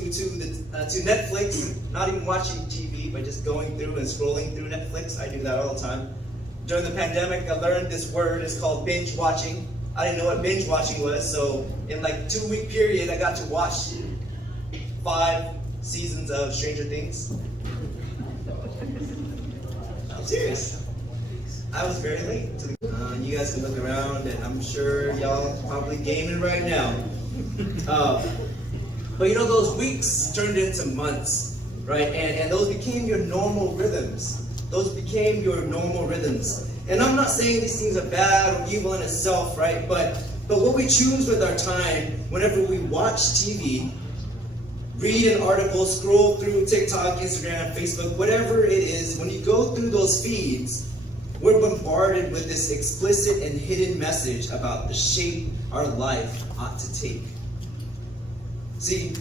Netflix, not even watching TV, but just going through and scrolling through Netflix. I do that all the time. During the pandemic, I learned this word. It's called binge watching. I didn't know what binge watching was, so in like a 2-week period, I got to watch 5 seasons of Stranger Things. I'm serious. I was very late to the you guys can look around, and I'm sure y'all probably gaming right now. But those weeks turned into months, right? And those became your normal rhythms. Those became your normal rhythms. And I'm not saying these things are bad or evil in itself, right? But what we choose with our time, whenever we watch TV, read an article, scroll through TikTok, Instagram, Facebook, whatever it is, when you go through those feeds, we're bombarded with this explicit and hidden message about the shape our life ought to take. See,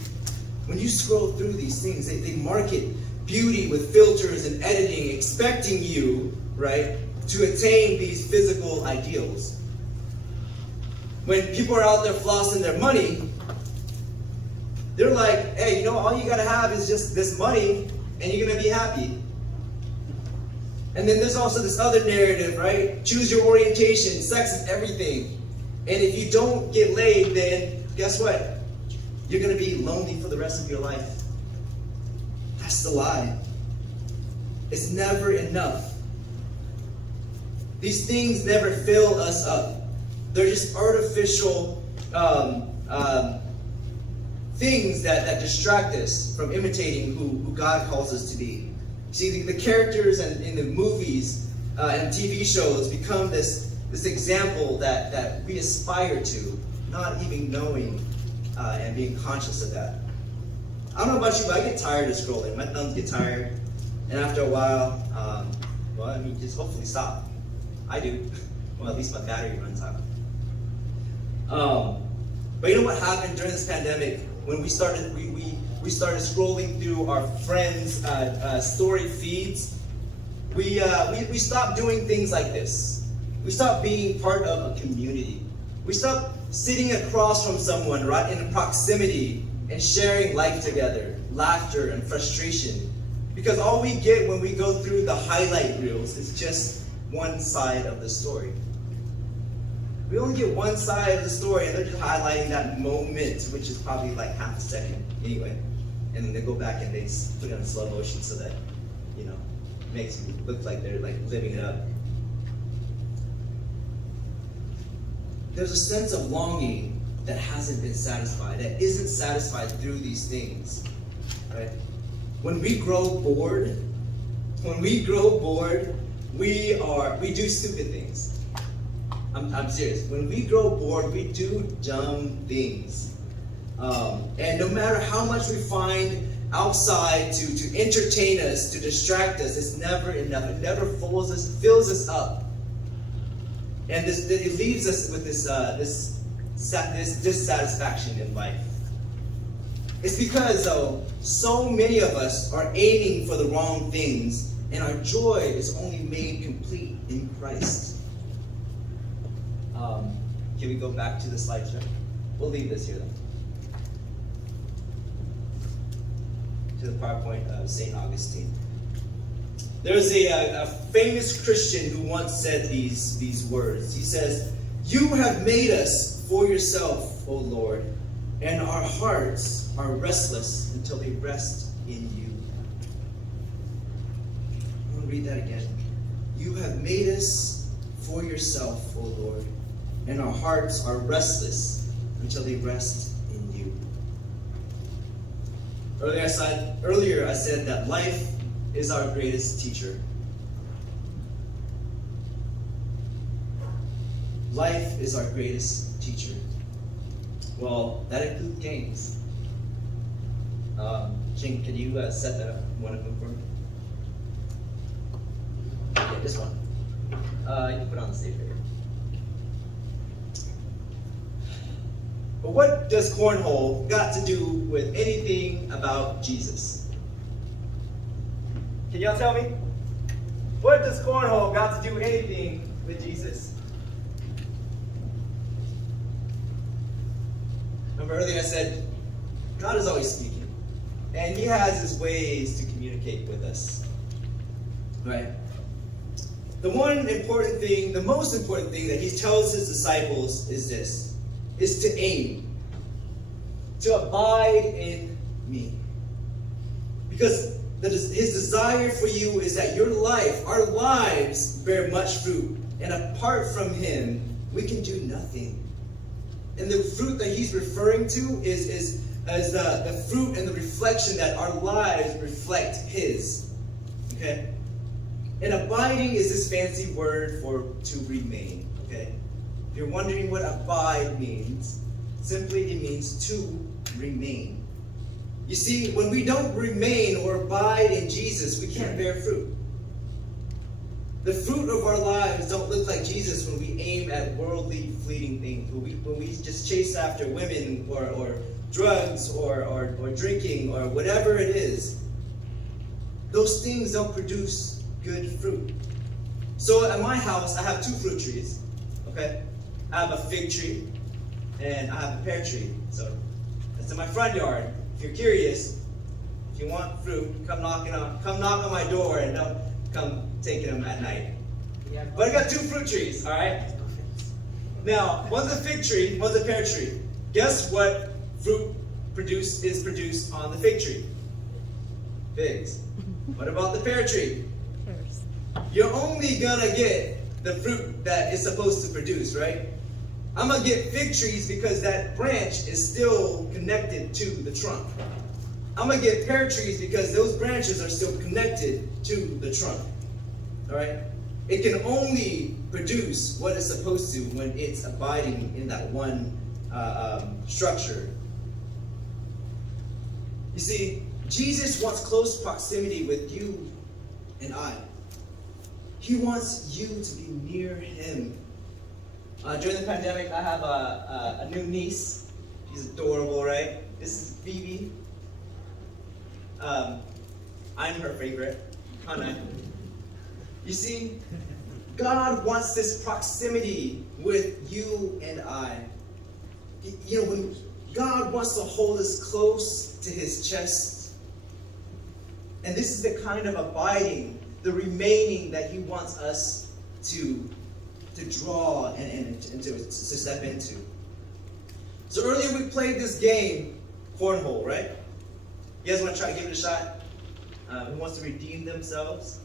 when you scroll through these things, they market beauty with filters and editing, expecting you, right, to attain these physical ideals. When people are out there flossing their money, they're like, hey, all you gotta have is just this money and you're gonna be happy. And then there's also this other narrative, right? Choose your orientation, sex is everything. And if you don't get laid, then guess what? You're gonna be lonely for the rest of your life. That's the lie. It's never enough. These things never fill us up. They're just artificial things that distract us from imitating who God calls us to be. See, the characters in the movies and TV shows become this example that we aspire to, not even knowing and being conscious of that. I don't know about you, but I get tired of scrolling. My thumbs get tired. And after a while, just hopefully stop. I do. Well, at least my battery runs out. But you know what happened during this pandemic? When we started scrolling through our friends' story feeds, we stopped doing things like this. We stopped being part of a community. We stopped sitting across from someone, right, in proximity and sharing life together, laughter and frustration. Because all we get when we go through the highlight reels is just one side of the story. We only get one side of the story, and they're just highlighting that moment, which is probably like half a second anyway. And then they go back and they put it in slow motion so that, it makes it look like they're like living it up. There's a sense of longing that hasn't been satisfied, that isn't satisfied through these things. Right? When we grow bored, we do stupid things. I'm serious. When we grow bored, we do dumb things. And no matter how much we find outside to entertain us, to distract us, it's never enough. It never fills us up. And it leaves us with this dissatisfaction in life. It's because, though, so many of us are aiming for the wrong things, and our joy is only made complete in Christ. Can we go back to the slideshow? We'll leave this here, though. To the PowerPoint of St. Augustine. There's a famous Christian who once said these words. He says, "You have made us for yourself, O Lord, and our hearts are restless until they rest in you." I'm going to read that again. "You have made us for yourself, O Lord, and our hearts are restless until they rest in you." Earlier I said that life is our greatest teacher. Life is our greatest teacher. Well, that includes games. Jing, can you set that up, one of them for me? Yeah, this one. You can put it on the stage right here. But what does cornhole got to do with anything about Jesus? Can y'all tell me? What does cornhole got to do anything with Jesus? Remember earlier I said, God is always speaking. And he has his ways to communicate with us. Right? The most important thing that he tells his disciples is this, is to aim, to abide in me. Because his desire for you is that our lives bear much fruit. And apart from him, we can do nothing. And the fruit that he's referring to is the fruit and the reflection that our lives reflect his. Okay? And abiding is this fancy word for to remain. Okay? If you're wondering what abide means, simply it means to remain. You see, when we don't remain or abide in Jesus, we can't bear fruit. The fruit of our lives don't look like Jesus when we aim at worldly, fleeting things. When we just chase after women or drugs or drinking or whatever it is. Those things don't produce good fruit. So at my house, I have 2 fruit trees. Okay? I have a fig tree and I have a pear tree. So that's in my front yard. If you're curious, if you want fruit, come knock on my door and don't come taking them at night. But I got 2 fruit trees, all right? Now, one's a fig tree, one's a pear tree. Guess what fruit is produced on the fig tree? Figs. What about the pear tree? You're only gonna get the fruit that it's supposed to produce, right? I'm gonna get fig trees because that branch is still connected to the trunk. I'm gonna get pear trees because those branches are still connected to the trunk. All right? It can only produce what it's supposed to when it's abiding in that one structure. You see, Jesus wants close proximity with you and I. He wants you to be near him. During the pandemic, I have a new niece. She's adorable, right? This is Phoebe. I'm her favorite. Hannah. You see, God wants this proximity with you and I. You know, when God wants to hold us close to his chest. And this is the kind of abiding, the remaining that he wants us to draw and to step into. So earlier we played this game, cornhole, right? You guys want to try to give it a shot? Who wants to redeem themselves?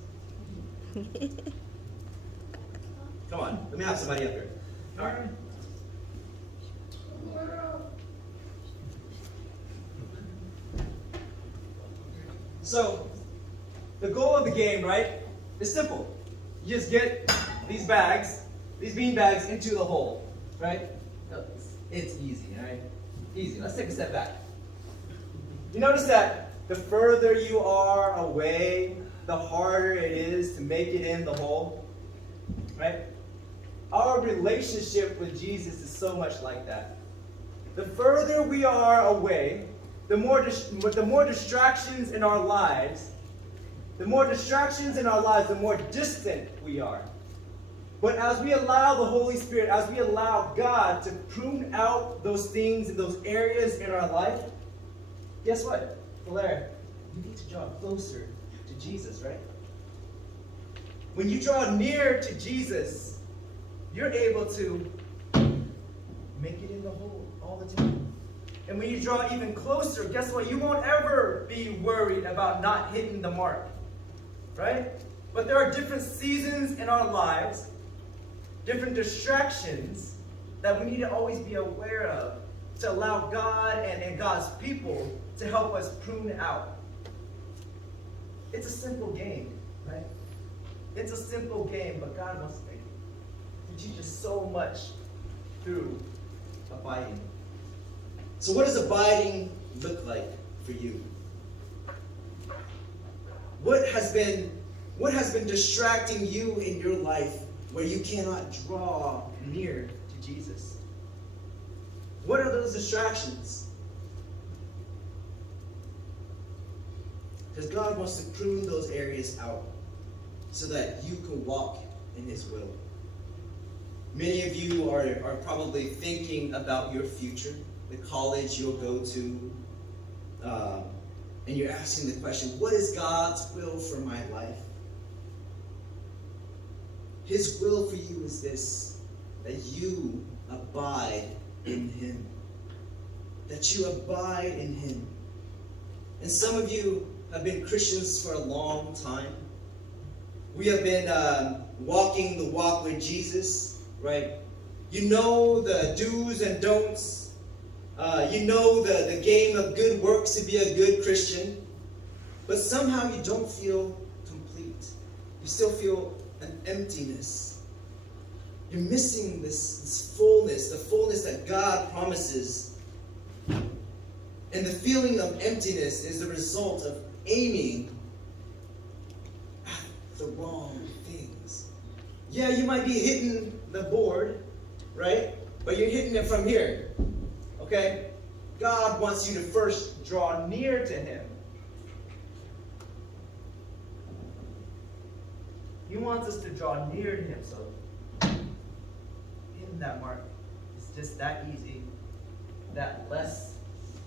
Come on, let me have somebody up here. All right. So, the goal of the game, right, is simple. You just get these bean bags into the hole, right? It's easy, right? Easy. Let's take a step back. You notice that the further you are away, the harder it is to make it in the hole, right? Our relationship with Jesus is so much like that. The further we are away, the more distractions in our lives, the more distant we are. But as we allow the Holy Spirit, as we allow God to prune out those things and those areas in our life, guess what? Blair, you need to draw closer to Jesus, right? When you draw near to Jesus, you're able to make it in the hole all the time. And when you draw even closer, guess what? You won't ever be worried about not hitting the mark, right? But there are different seasons in our lives, different distractions that we need to always be aware of to allow God and God's people to help us prune out. It's a simple game, right? It's a simple game, but God wants to teach us so much through abiding. So what does abiding look like for you? What has been distracting you in your life where you cannot draw near to Jesus? What are those distractions? Because God wants to prune those areas out so that you can walk in His will. Many of you are probably thinking about your future, the college you'll go to, and you're asking the question, what is God's will for my life? His will for you is this, that you abide in Him. That you abide in Him. And some of you have been Christians for a long time. We have been walking the walk with Jesus, right? You know the do's and don'ts. You know the game of good works to be a good Christian. But somehow you don't feel complete. You still feel an emptiness. You're missing this fullness, the fullness that God promises. And the feeling of emptiness is the result of aiming at the wrong things. Yeah, you might be hitting the board, right? But you're hitting it from here. Okay? God wants you to first draw near to Him. He wants us to draw near to Him, so hitting that mark is just that easy, that less,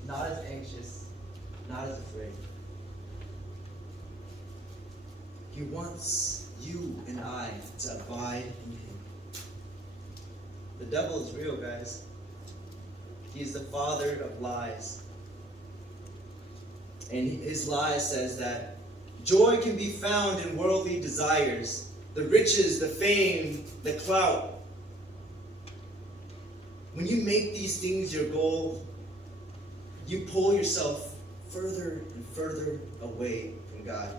not as anxious, not as afraid. He wants you and I to abide in Him. The devil is real, guys. He is the father of lies. And his lie says that joy can be found in worldly desires, the riches, the fame, the clout. When you make these things your goal, you pull yourself further and further away from God.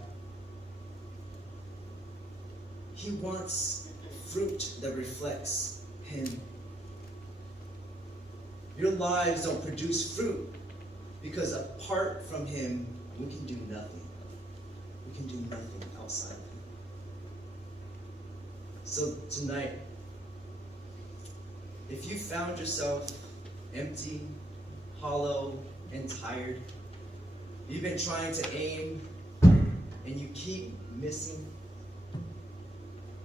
He wants fruit that reflects Him. Your lives don't produce fruit because apart from Him, we can do nothing. We can do nothing outside of Him. So tonight, if you found yourself empty, hollow, and tired, you've been trying to aim and you keep missing,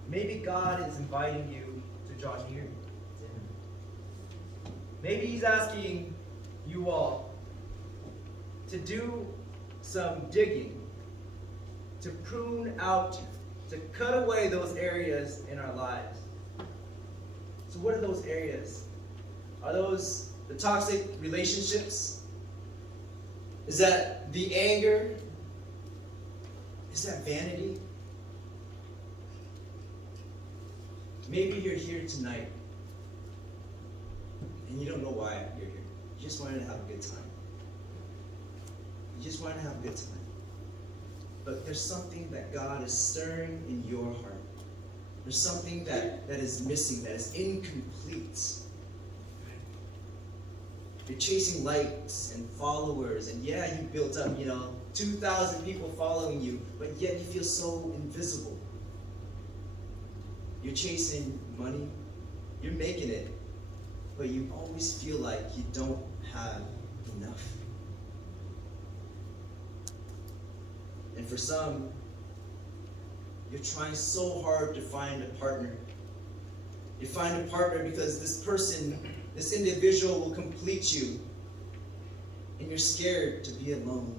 maybe God is inviting you to draw near to Him. Maybe He's asking you all to do some digging, to prune out, to cut away those areas in our lives. So what are those areas? Are those the toxic relationships? Is that the anger? Is that vanity? Maybe you're here tonight and you don't know why you're here. You just wanted to have a good time. You just wanted to have a good time. But there's something that God is stirring in your heart. There's something that is missing, that is incomplete. You're chasing likes and followers, and yeah, you built up, 2,000 people following you, but yet you feel so invisible. You're chasing money, you're making it, but you always feel like you don't have enough. And for some, you're trying so hard to find a partner. You find a partner because this person, this individual will complete you, and you're scared to be alone.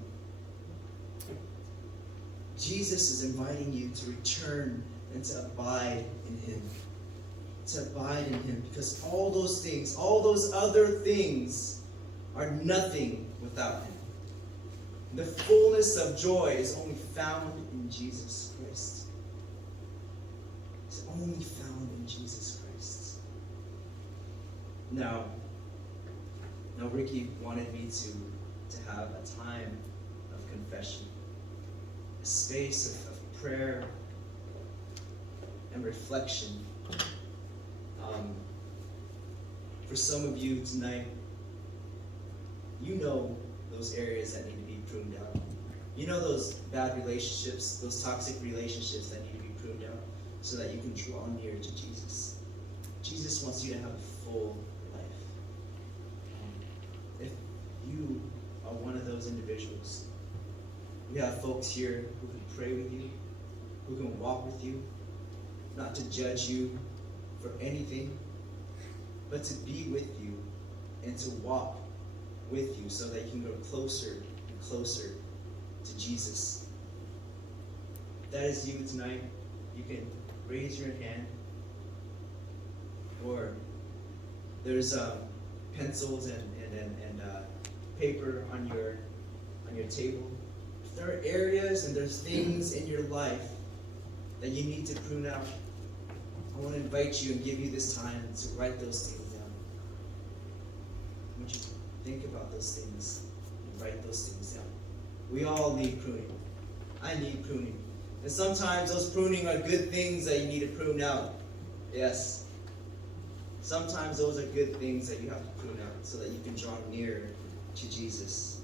Jesus is inviting you to return and to abide in Him. To abide in Him, because all those things, all those other things are nothing without Him. The fullness of joy is only found in Jesus Christ. It's only found in Jesus Christ. Now Ricky wanted me to have a time of confession, a space of prayer and reflection. For some of you tonight, you know those areas that need to be pruned out. You know those bad relationships, those toxic relationships that need to be pruned out so that you can draw near to Jesus. Jesus wants you to have a full life. If you are one of those individuals, we have folks here who can pray with you, who can walk with you, not to judge you for anything, but to be with you and to walk with you so that you can grow closer and closer to Jesus. If that is you tonight, you can raise your hand, or there's pencils and paper on your table. If there are areas and there's things in your life that you need to prune out, I want to invite you and give you this time to write those things down. I want you to think about those things and write those things down. We all need pruning. I need pruning. And sometimes those pruning are good things that you need to prune out. Yes. Sometimes those are good things that you have to prune out so that you can draw near to Jesus.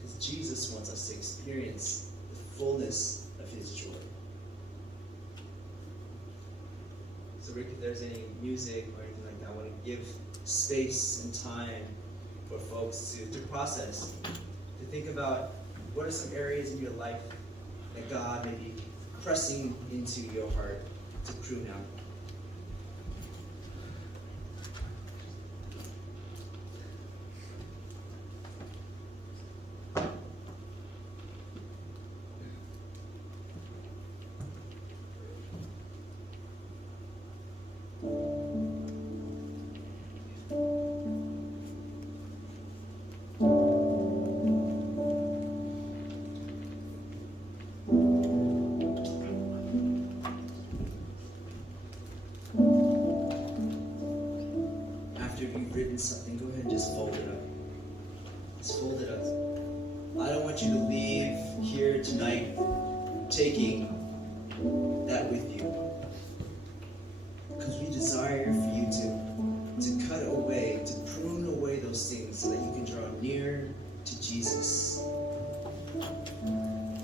Because Jesus wants us to experience the fullness of His joy. So Rick, if there's any music or anything like that, I want to give space and time for folks to process, to think about what are some areas in your life that God may be pressing into your heart to prune out. Something, go ahead and just fold it up. Just fold it up. I don't want you to leave here tonight taking that with you. Because we desire for you to cut away, to prune away those things so that you can draw near to Jesus.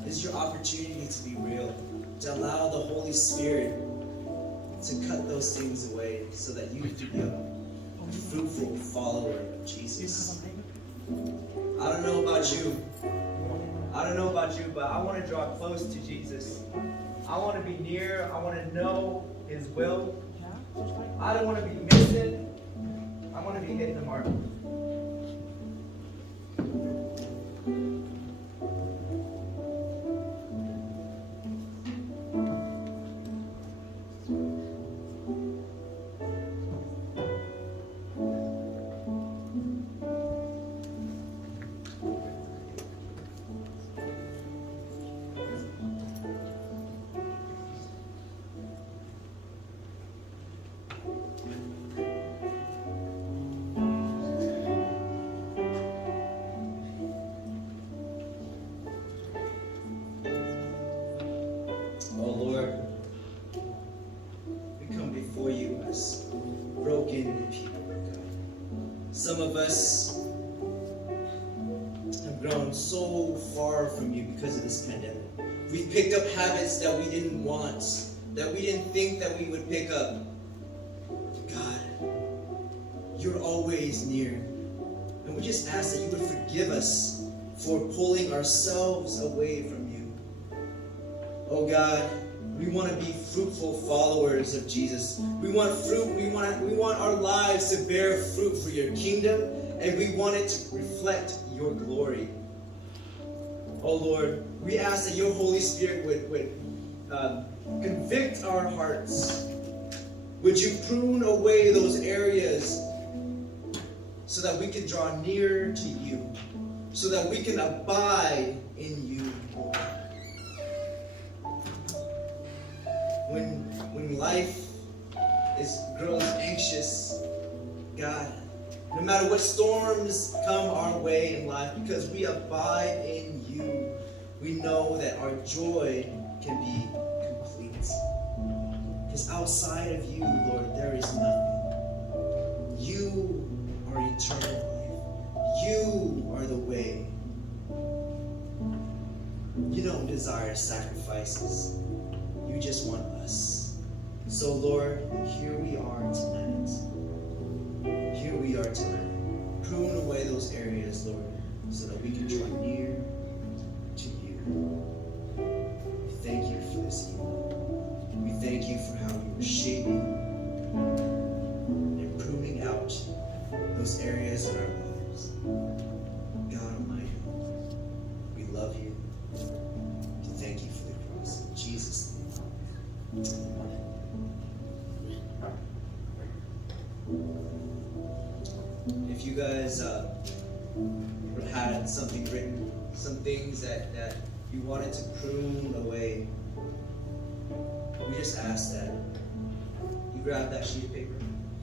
This is your opportunity to be real, to allow the Holy Spirit to cut those things away so that you can be a fruitful follower of Jesus. I don't know about you. But I want to draw close to Jesus. I want to be near. I want to know His will. I don't want to be missing. I want to be hitting the mark. grown so far from you because of this pandemic. We've picked up habits that we didn't want, that we didn't think that we would pick up. God, you're always near. And we just ask that you would forgive us for pulling ourselves away from you. Oh God, we want to be fruitful followers of Jesus. We want fruit. We want our lives to bear fruit for your kingdom, and we want it to reflect your glory. Oh Lord, we ask that your Holy Spirit would convict our hearts. Would you prune away those areas so that we can draw near to you, so that we can abide in you, Lord. When life grows anxious, God, no matter what storms come our way in life, because we abide in you, we know that our joy can be complete. Because outside of you, Lord, there is nothing. You are eternal life. You are the way. You don't desire sacrifices. You just want us. So, Lord, here we are tonight. Here we are tonight. Prune away those areas, Lord, so that we can draw near to you. We thank you for this evening. We thank you for how you are shaping and pruning out those areas in our lives. God Almighty, we love you. We thank you for the cross. In Jesus' name. Amen. If you guys had something written, some things that you wanted to prune away, we just ask that you grab that sheet of paper.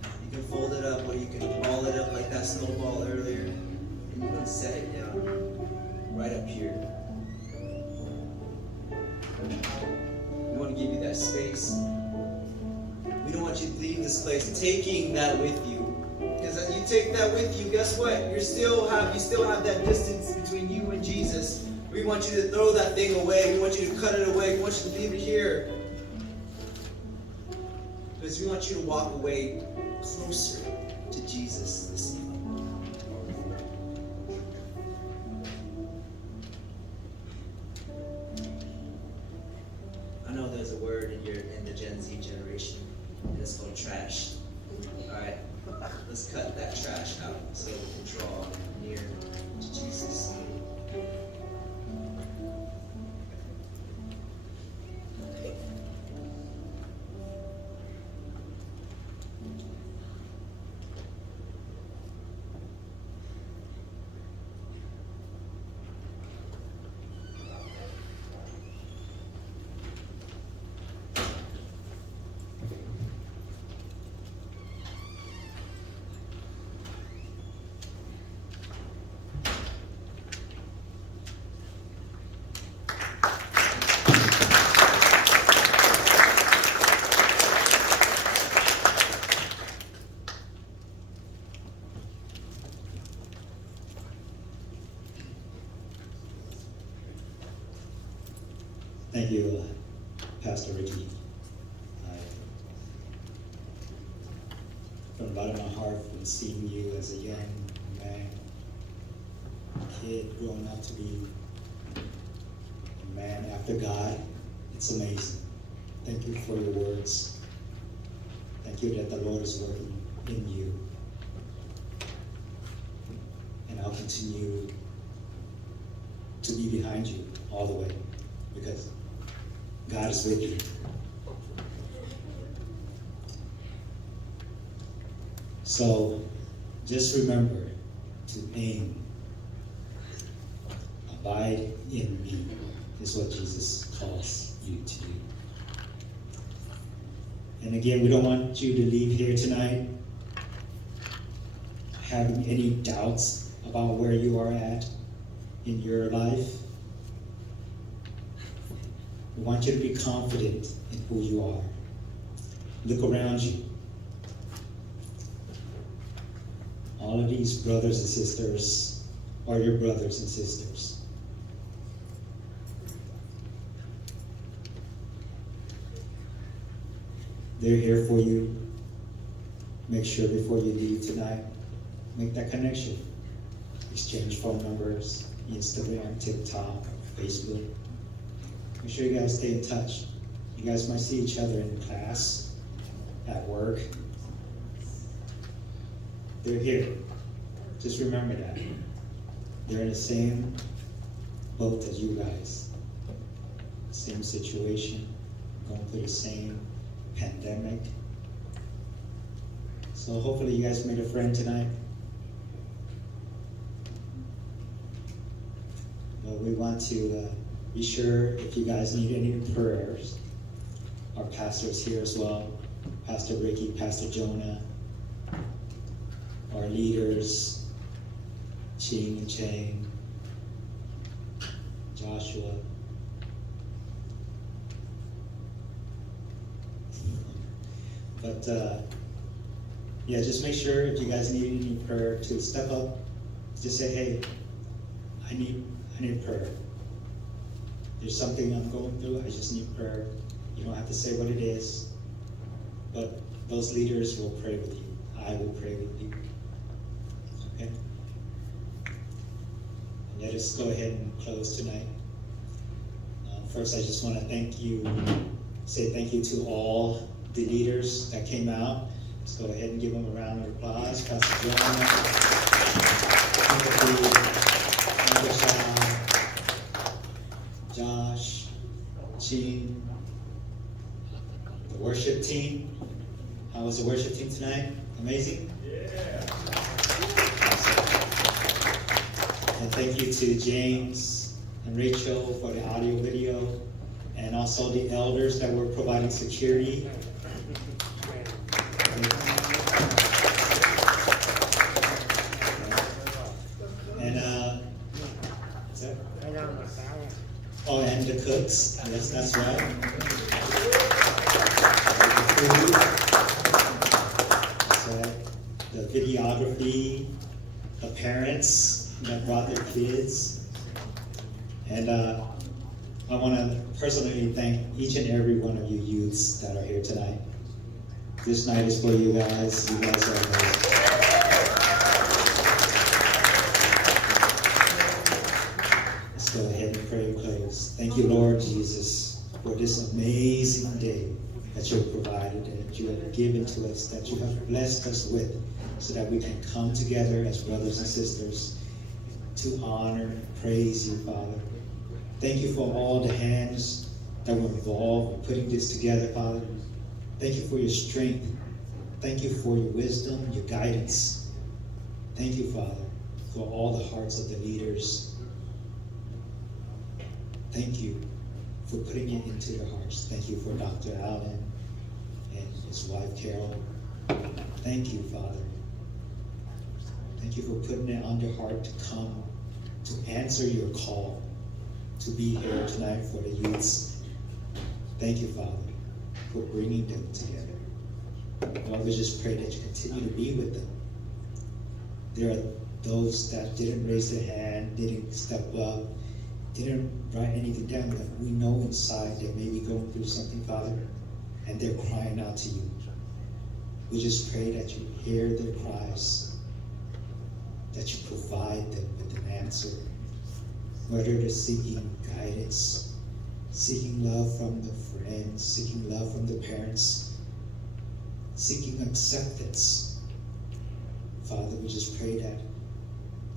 You can fold it up, or you can ball it up like that snowball earlier, and you can set it down right up here. We want to give you that space. We don't want you to leave this place taking that with you. Because as you take that with you, guess what? You still have that distance between you and Jesus. We want you to throw that thing away. We want you to cut it away. We want you to leave it here. Because we want you to walk away closer to Jesus this evening. I know there's a word in the Gen Z generation, and it's called trash. Alright, let's cut that trash out so we can draw near to Jesus. Thank you, Pastor Ricky. From the bottom of my heart, from seeing you as a young man, a kid growing up to be a man after God, it's amazing. Thank you for your words. Thank you that the Lord is working in you. And I'll continue to be behind you all the way, because God is with you. So just remember to aim. Abide in me is what Jesus calls you to do. And again, we don't want you to leave here tonight having any doubts about where you are at in your life. We want you to be confident in who you are. Look around you. All of these brothers and sisters are your brothers and sisters. They're here for you. Make sure before you leave tonight, make that connection. Exchange phone numbers, Instagram, TikTok, Facebook. Make sure you guys stay in touch. You guys might see each other in class, at work. They're here. Just remember that. They're in the same boat as you guys. Same situation, going through the same pandemic. So hopefully you guys made a friend tonight. But we want to be sure if you guys need any prayers. Our pastor is here as well. Pastor Ricky, Pastor Jonah, our leaders, Ching and Chang, Joshua. But yeah, just make sure if you guys need any prayer to step up. Just say, hey, I need prayer. There's something I'm going through, I just need prayer. You don't have to say what it is, but those leaders will pray with you. I will pray with you. Okay? And let us go ahead and close tonight. First, I just want to say thank you to all the leaders that came out. Let's go ahead and give them a round of applause. Pastor John, Josh, Gene, the worship team. How was the worship team tonight? Amazing? Yeah. And thank you to James and Rachel for the audio video, and also the elders that were providing security. And what's that? Oh, and the cooks. Yes, that's right. So the videography, the parents that brought their kids, and I want to personally thank each and every one of you youths that are here tonight. This night is for you guys. You guys are amazing. Let's go ahead and pray and close. Thank you, Lord Jesus, for this amazing day that you have provided and that you have given to us, that you have blessed us with, so that we can come together as brothers and sisters to honor and praise you, Father. Thank you for all the hands that were involved in putting this together, Father. Thank you for your strength. Thank you for your wisdom, your guidance. Thank you, Father, for all the hearts of the leaders. Thank you for putting it into their hearts. Thank you for Dr. Allen and his wife, Carol. Thank you, Father. Thank you for putting it on their heart to come, to answer your call, to be here tonight for the youths. Thank you, Father, for bringing them together. Lord, we just pray that you continue to be with them. There are those that didn't raise their hand, didn't step up, didn't write anything down, but we know inside they may be going through something, Father, and they're crying out to you. We just pray that you hear their cries, that you provide them with an answer, whether they're seeking guidance, seeking love from the friends, seeking love from the parents, seeking acceptance. Father, we just pray that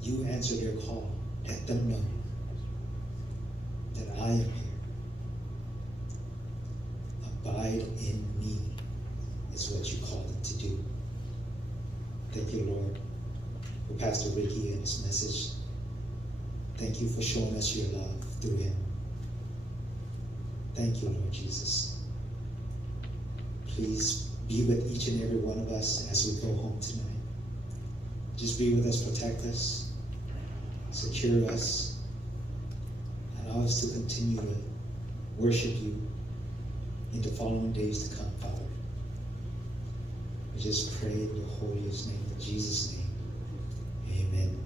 you answer their call. Let them know that I am here. Abide in me is what you call them to do. Thank you, Lord, for Pastor Ricky and his message. Thank you for showing us your love through him. Thank you, Lord Jesus. Please be with each and every one of us as we go home tonight. Just be with us, protect us, secure us, and allow us to continue to worship you in the following days to come, Father. We just pray in your holiest name, in Jesus' name. Amen.